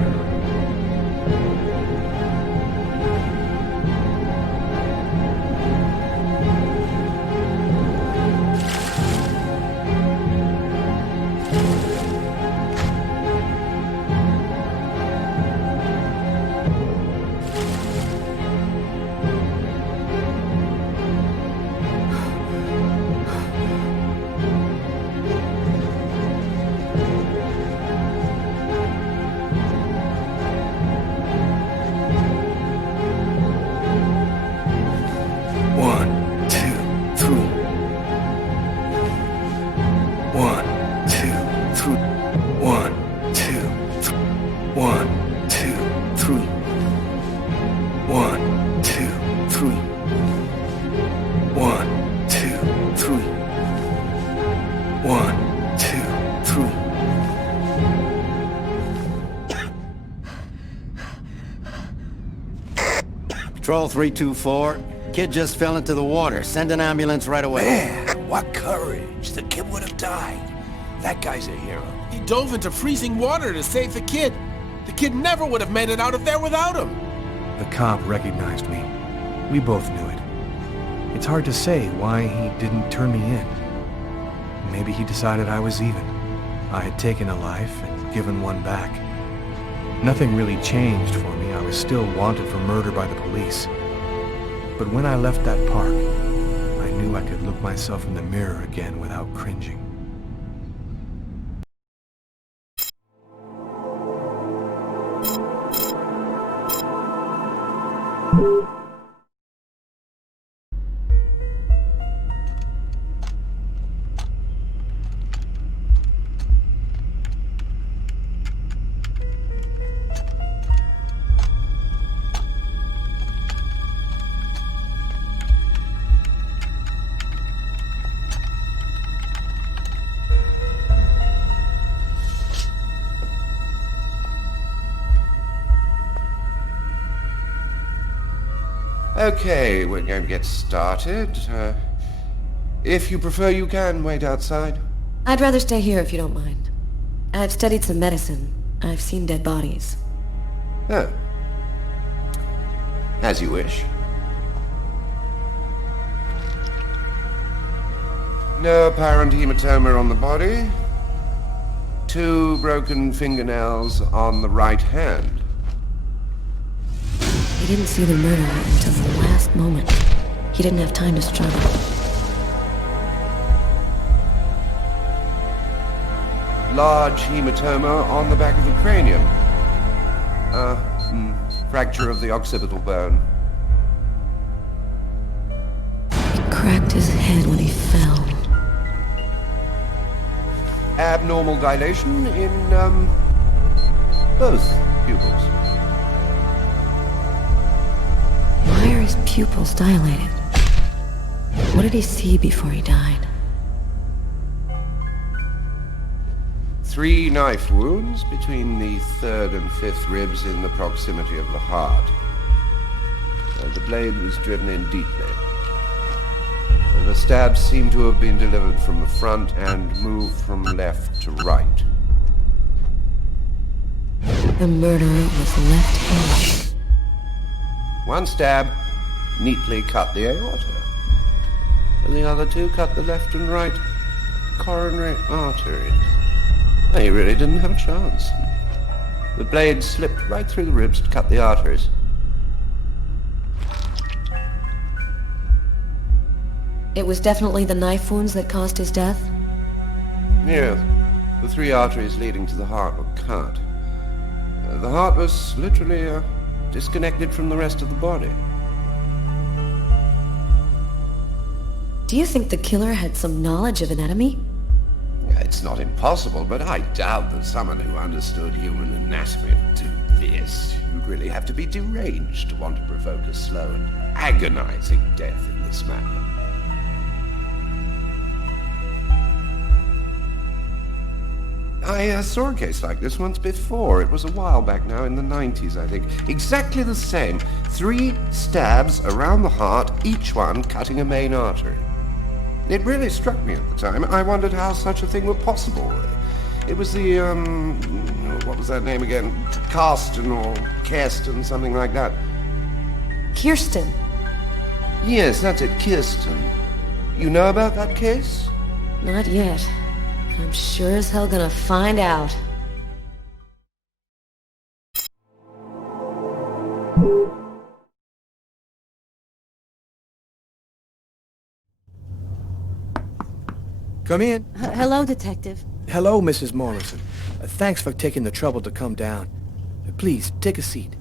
Patrol 324. Kid just fell into the water. Send an ambulance right away. Man, what courage. The kid would have died. That guy's a hero. He dove into freezing water to save the kid. The kid never would have made it out of there without him. The cop recognized me. We both knew it. It's hard to say why he didn't turn me in. Maybe he decided I was even. I had taken a life and given one back. Nothing really changed for me. I was still wanted for murder by the police. But when I left that park, I knew I could look myself in the mirror again without cringing. Okay, we're going to get started. If you prefer, you can wait outside. I'd rather stay here if you don't mind. I've studied some medicine. I've seen dead bodies. Oh. As you wish. No apparent hematoma on the body. 2 broken fingernails on the right hand. He didn't see the murderer until the last moment. He didn't have time to struggle. Large hematoma on the back of the cranium. Fracture of the occipital bone. He cracked his head when he fell. Abnormal dilation in, both pupils. Why are his pupils dilated? What did he see before he died? 3 knife wounds between the 3rd and 5th ribs in the proximity of the heart. The blade was driven in deeply. The stabs seem to have been delivered from the front and moved from left to right. The murderer was left-handed. 1 stab neatly cut the aorta, and the other 2 cut the left and right coronary arteries. He really didn't have a chance. The blade slipped right through the ribs to cut the arteries. It was definitely the knife wounds that caused his death? Yes. The 3 arteries leading to the heart were cut. The heart was literally disconnected from the rest of the body. Do you think the killer had some knowledge of anatomy? It's not impossible, but I doubt that someone who understood human anatomy would do this. You'd really have to be deranged to want to provoke a slow and agonizing death in this manner. I saw a case like this once before. It was a while back now, in the 90s, I think. Exactly the same. 3 stabs around the heart, each one cutting a main artery. It really struck me at the time. I wondered how such a thing were possible. It was the, what was that name again? Karsten or Kirsten, something like that. Kirsten? Yes, that's it, Kirsten. You know about that case? Not yet. I'm sure as hell gonna find out. Come in. Hello, Detective. Hello, Mrs. Morrison. Thanks for taking the trouble to come down. Please, take a seat.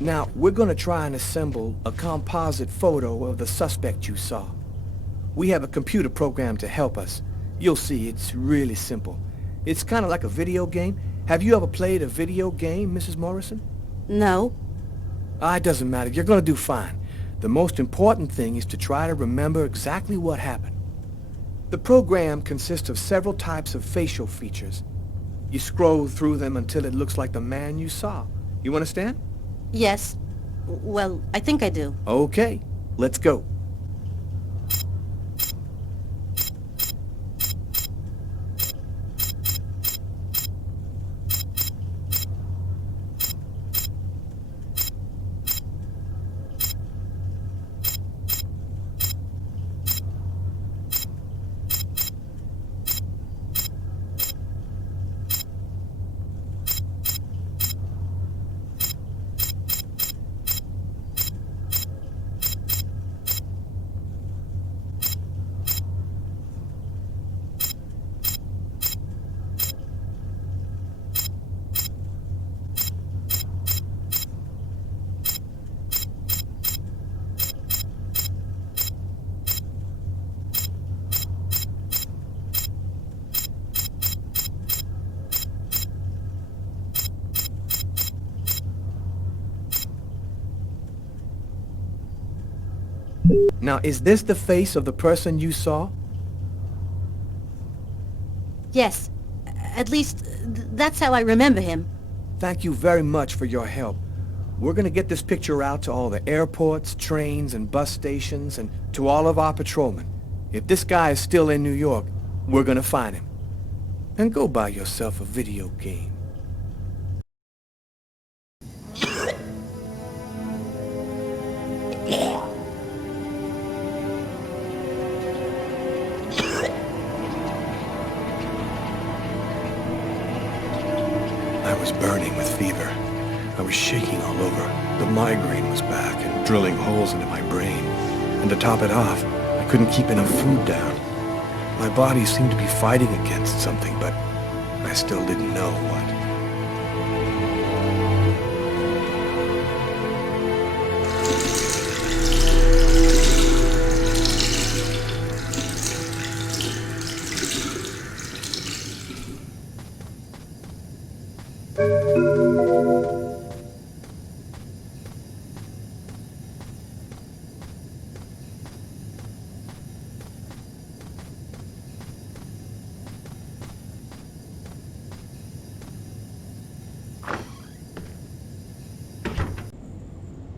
Now, we're gonna try and assemble a composite photo of the suspect you saw. We have a computer program to help us. You'll see, it's really simple. It's kind of like a video game. Have you ever played a video game, Mrs. Morrison? No. It doesn't matter. You're gonna do fine. The most important thing is to try to remember exactly what happened. The program consists of several types of facial features. You scroll through them until it looks like the man you saw. You understand? Yes. Well, I think I do. Okay, let's go. Now, is this the face of the person you saw? Yes. At least, that's how I remember him. Thank you very much for your help. We're gonna get this picture out to all the airports, trains, and bus stations, and to all of our patrolmen. If this guy is still in New York, we're gonna find him. And go buy yourself a video game. I was burning with fever. I was shaking all over. The migraine was back and drilling holes into my brain. And to top it off, I couldn't keep any food down. My body seemed to be fighting against something, but I still didn't know what.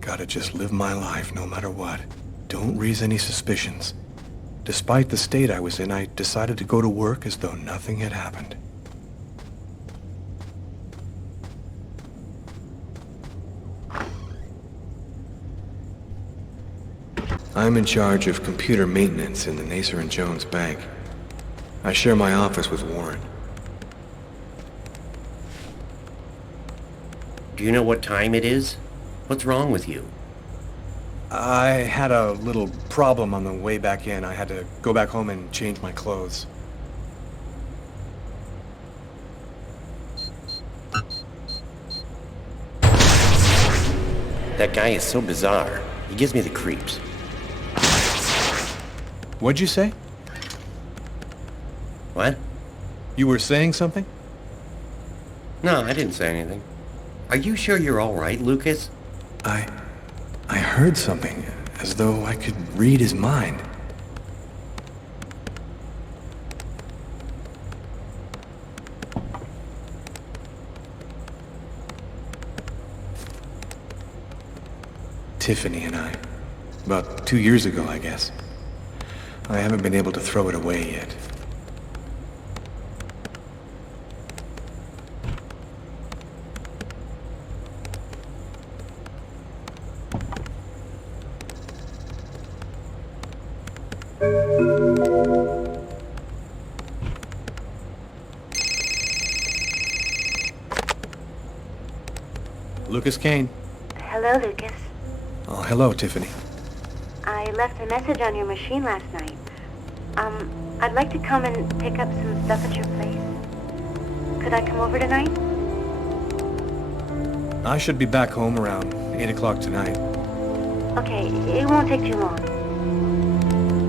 Gotta just live my life no matter what. Don't raise any suspicions. Despite the state I was in, I decided to go to work as though nothing had happened. I'm in charge of computer maintenance in the Nacer and Jones Bank. I share my office with Warren. Do you know what time it is? What's wrong with you? I had a little problem on the way back in. I had to go back home and change my clothes. That guy is so bizarre. He gives me the creeps. What'd you say? What? You were saying something? No, I didn't say anything. Are you sure you're all right, Lucas? I heard something, as though I could read his mind. Tiffany and I. About 2 years ago, I guess. I haven't been able to throw it away yet. Lucas Kane. Hello, Lucas. Oh, hello, Tiffany. I left a message on your machine last night. I'd like to come and pick up some stuff at your place. Could I come over tonight? I should be back home around 8 o'clock tonight. Okay, it won't take too long.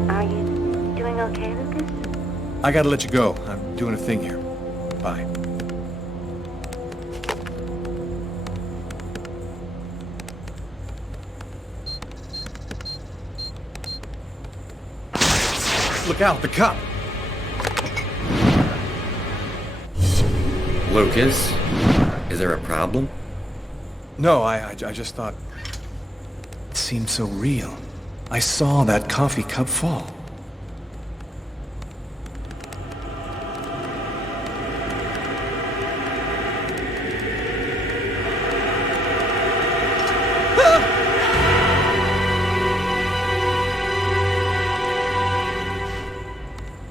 Are you doing okay, Lucas? I gotta let you go. I'm doing a thing here. Bye. Look out, the cop! Lucas, is there a problem? No, I just thought... It seemed so real. I saw that coffee cup fall.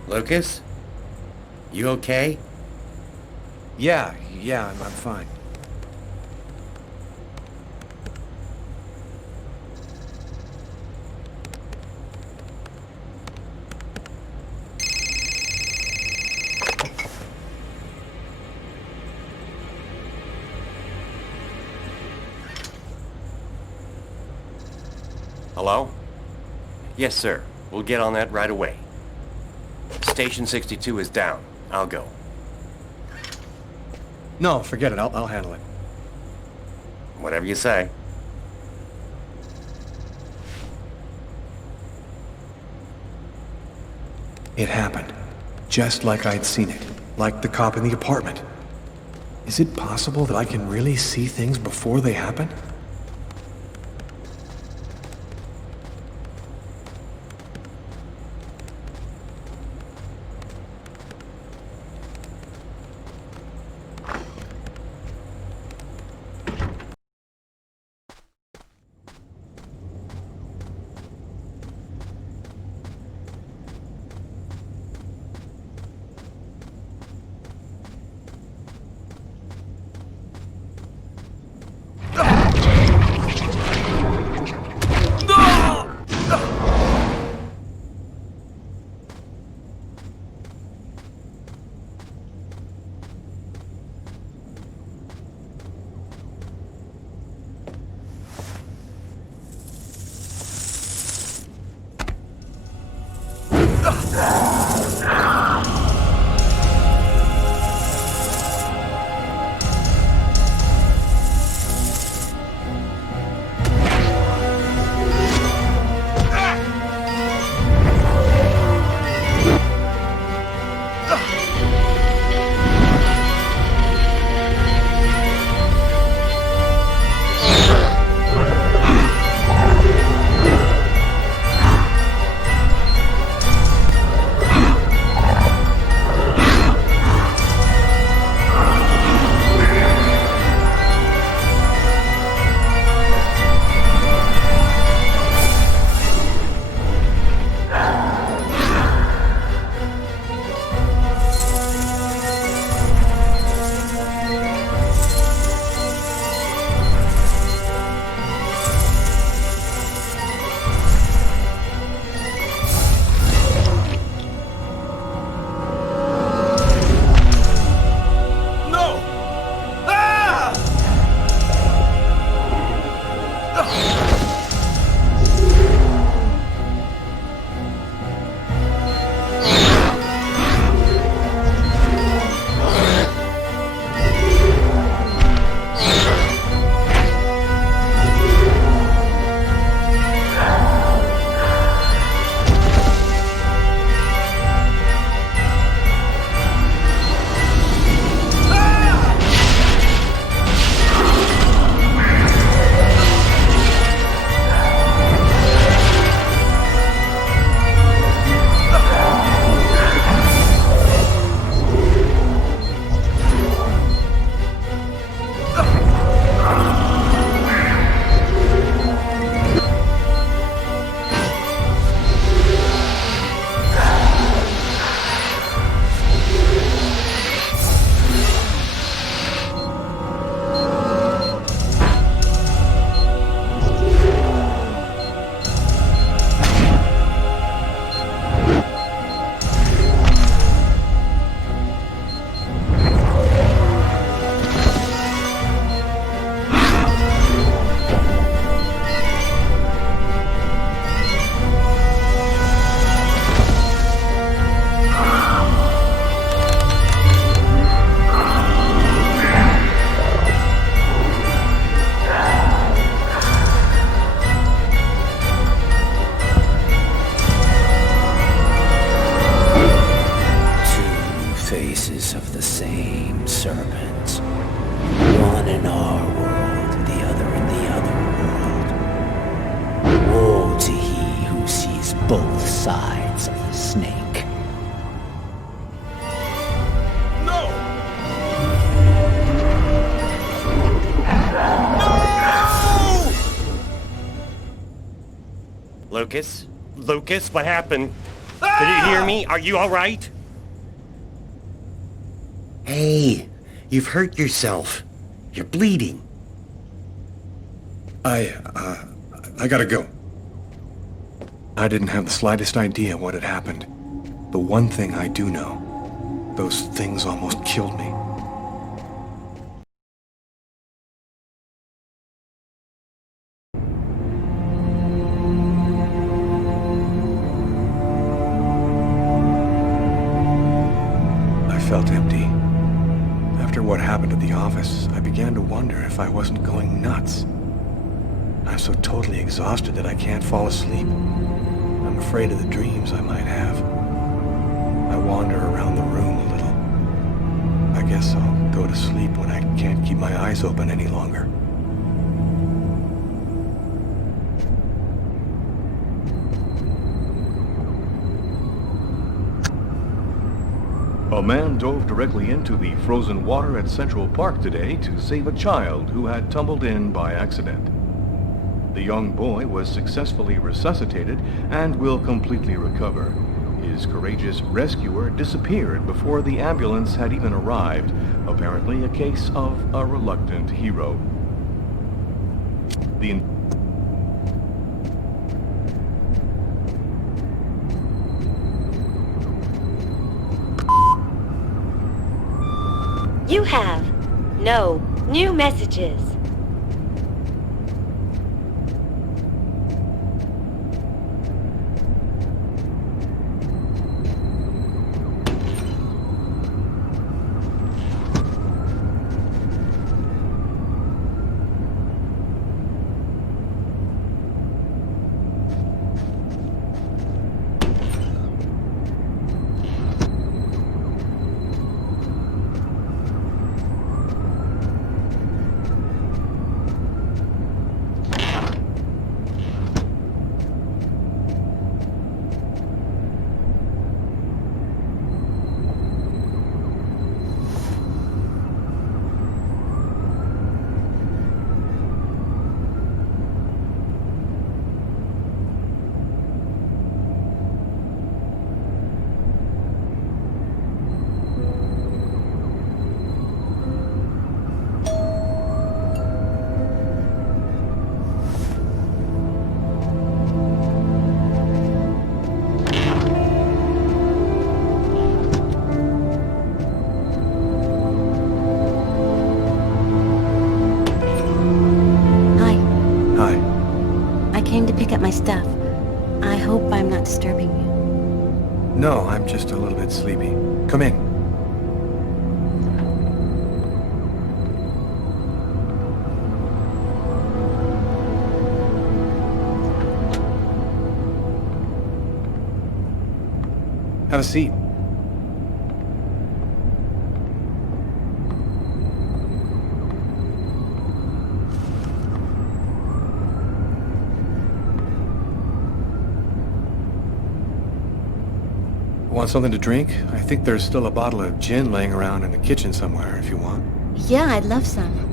Lucas? You okay? Yeah, I'm fine. Hello? Yes, sir. We'll get on that right away. Station 62 is down. I'll go. No, forget it. I'll handle it. Whatever you say. It happened. Just like I'd seen it. Like the cop in the apartment. Is it possible that I can really see things before they happen? worlds. One in our world, the other in the other world. Woe to he who sees both sides of the snake. No! Lucas? Lucas, what happened? Did you hear me? Are you alright? Hey, you've hurt yourself. You're bleeding. I gotta go. I didn't have the slightest idea what had happened. The one thing I do know, those things almost killed me. I felt empty. After what happened at the office, I began to wonder if I wasn't going nuts. I'm so totally exhausted that I can't fall asleep. I'm afraid of the dreams I might have. I wander around the room a little. I guess I'll go to sleep when I can't keep my eyes open any longer. A man dove directly into the frozen water at Central Park today to save a child who had tumbled in by accident. The young boy was successfully resuscitated and will completely recover. His courageous rescuer disappeared before the ambulance had even arrived, apparently a case of a reluctant hero. The You have no new messages. My stuff. I hope I'm not disturbing you. No, I'm just a little bit sleepy. Come in. Have a seat. Want something to drink? I think there's still a bottle of gin laying around in the kitchen somewhere if you want. Yeah, I'd love some.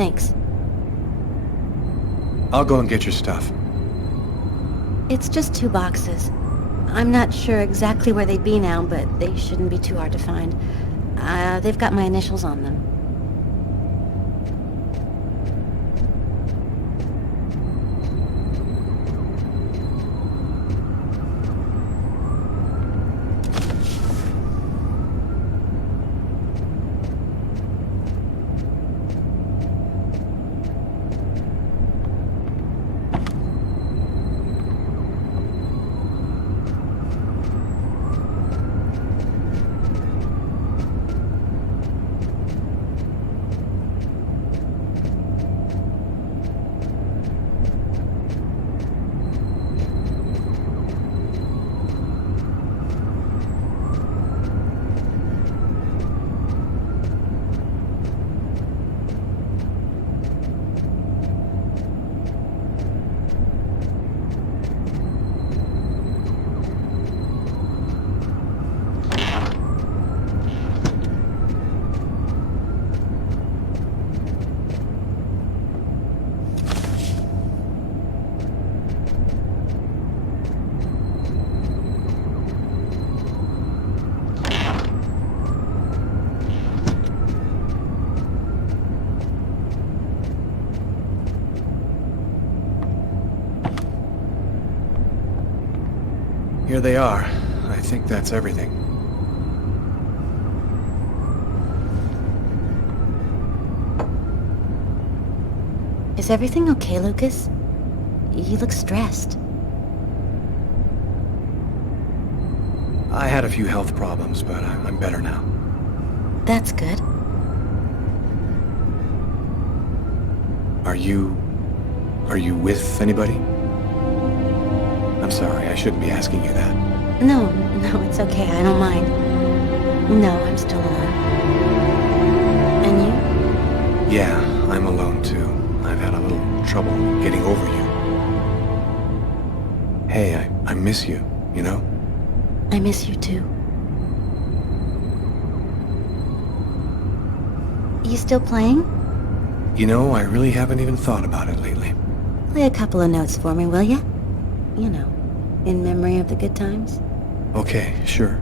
Thanks. I'll go and get your stuff. It's just 2 boxes. I'm not sure exactly where they'd be now, but they shouldn't be too hard to find. They've got my initials on them. Here they are. I think that's everything. Is everything okay, Lucas? You look stressed. I had a few health problems, but I'm better now. That's good. Are you with anybody? I'm sorry, I shouldn't be asking you that. No, it's okay. I don't mind. No, I'm still alone. And you? Yeah, I'm alone too. I've had a little trouble getting over you. Hey, I miss you, you know? I miss you too. You still playing? You know, I really haven't even thought about it lately. Play a couple of notes for me, will ya? You know, in memory of the good times. Okay, sure.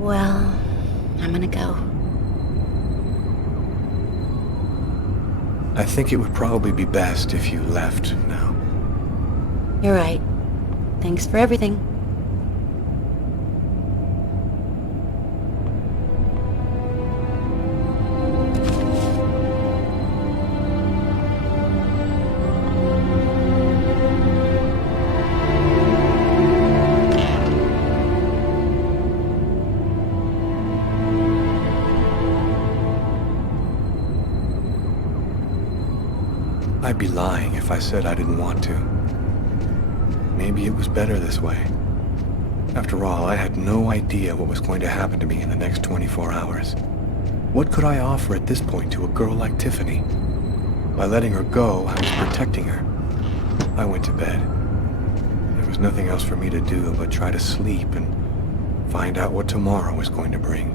Well, I'm gonna go. I think it would probably be best if you left now. You're right. Thanks for everything. I'd be lying if I said I didn't want to. Maybe it was better this way. After all, I had no idea what was going to happen to me in the next 24 hours. What could I offer at this point to a girl like Tiffany? By letting her go, I was protecting her. I went to bed. There was nothing else for me to do but try to sleep and find out what tomorrow was going to bring.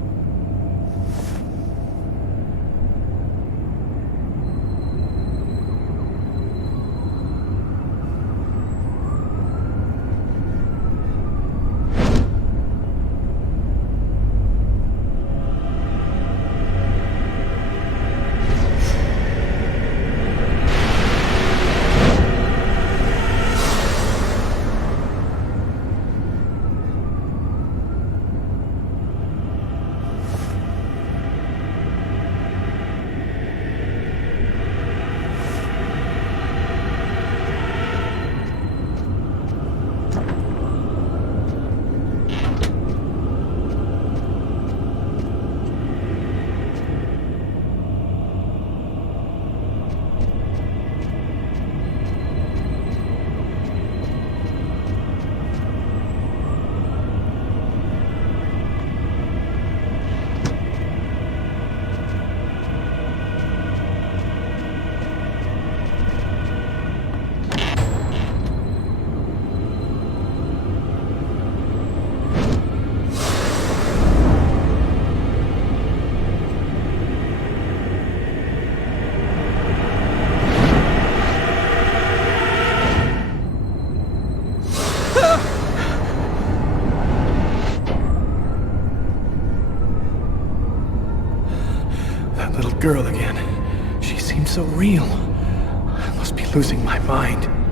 Girl again. She seemed so real. I must be losing my mind.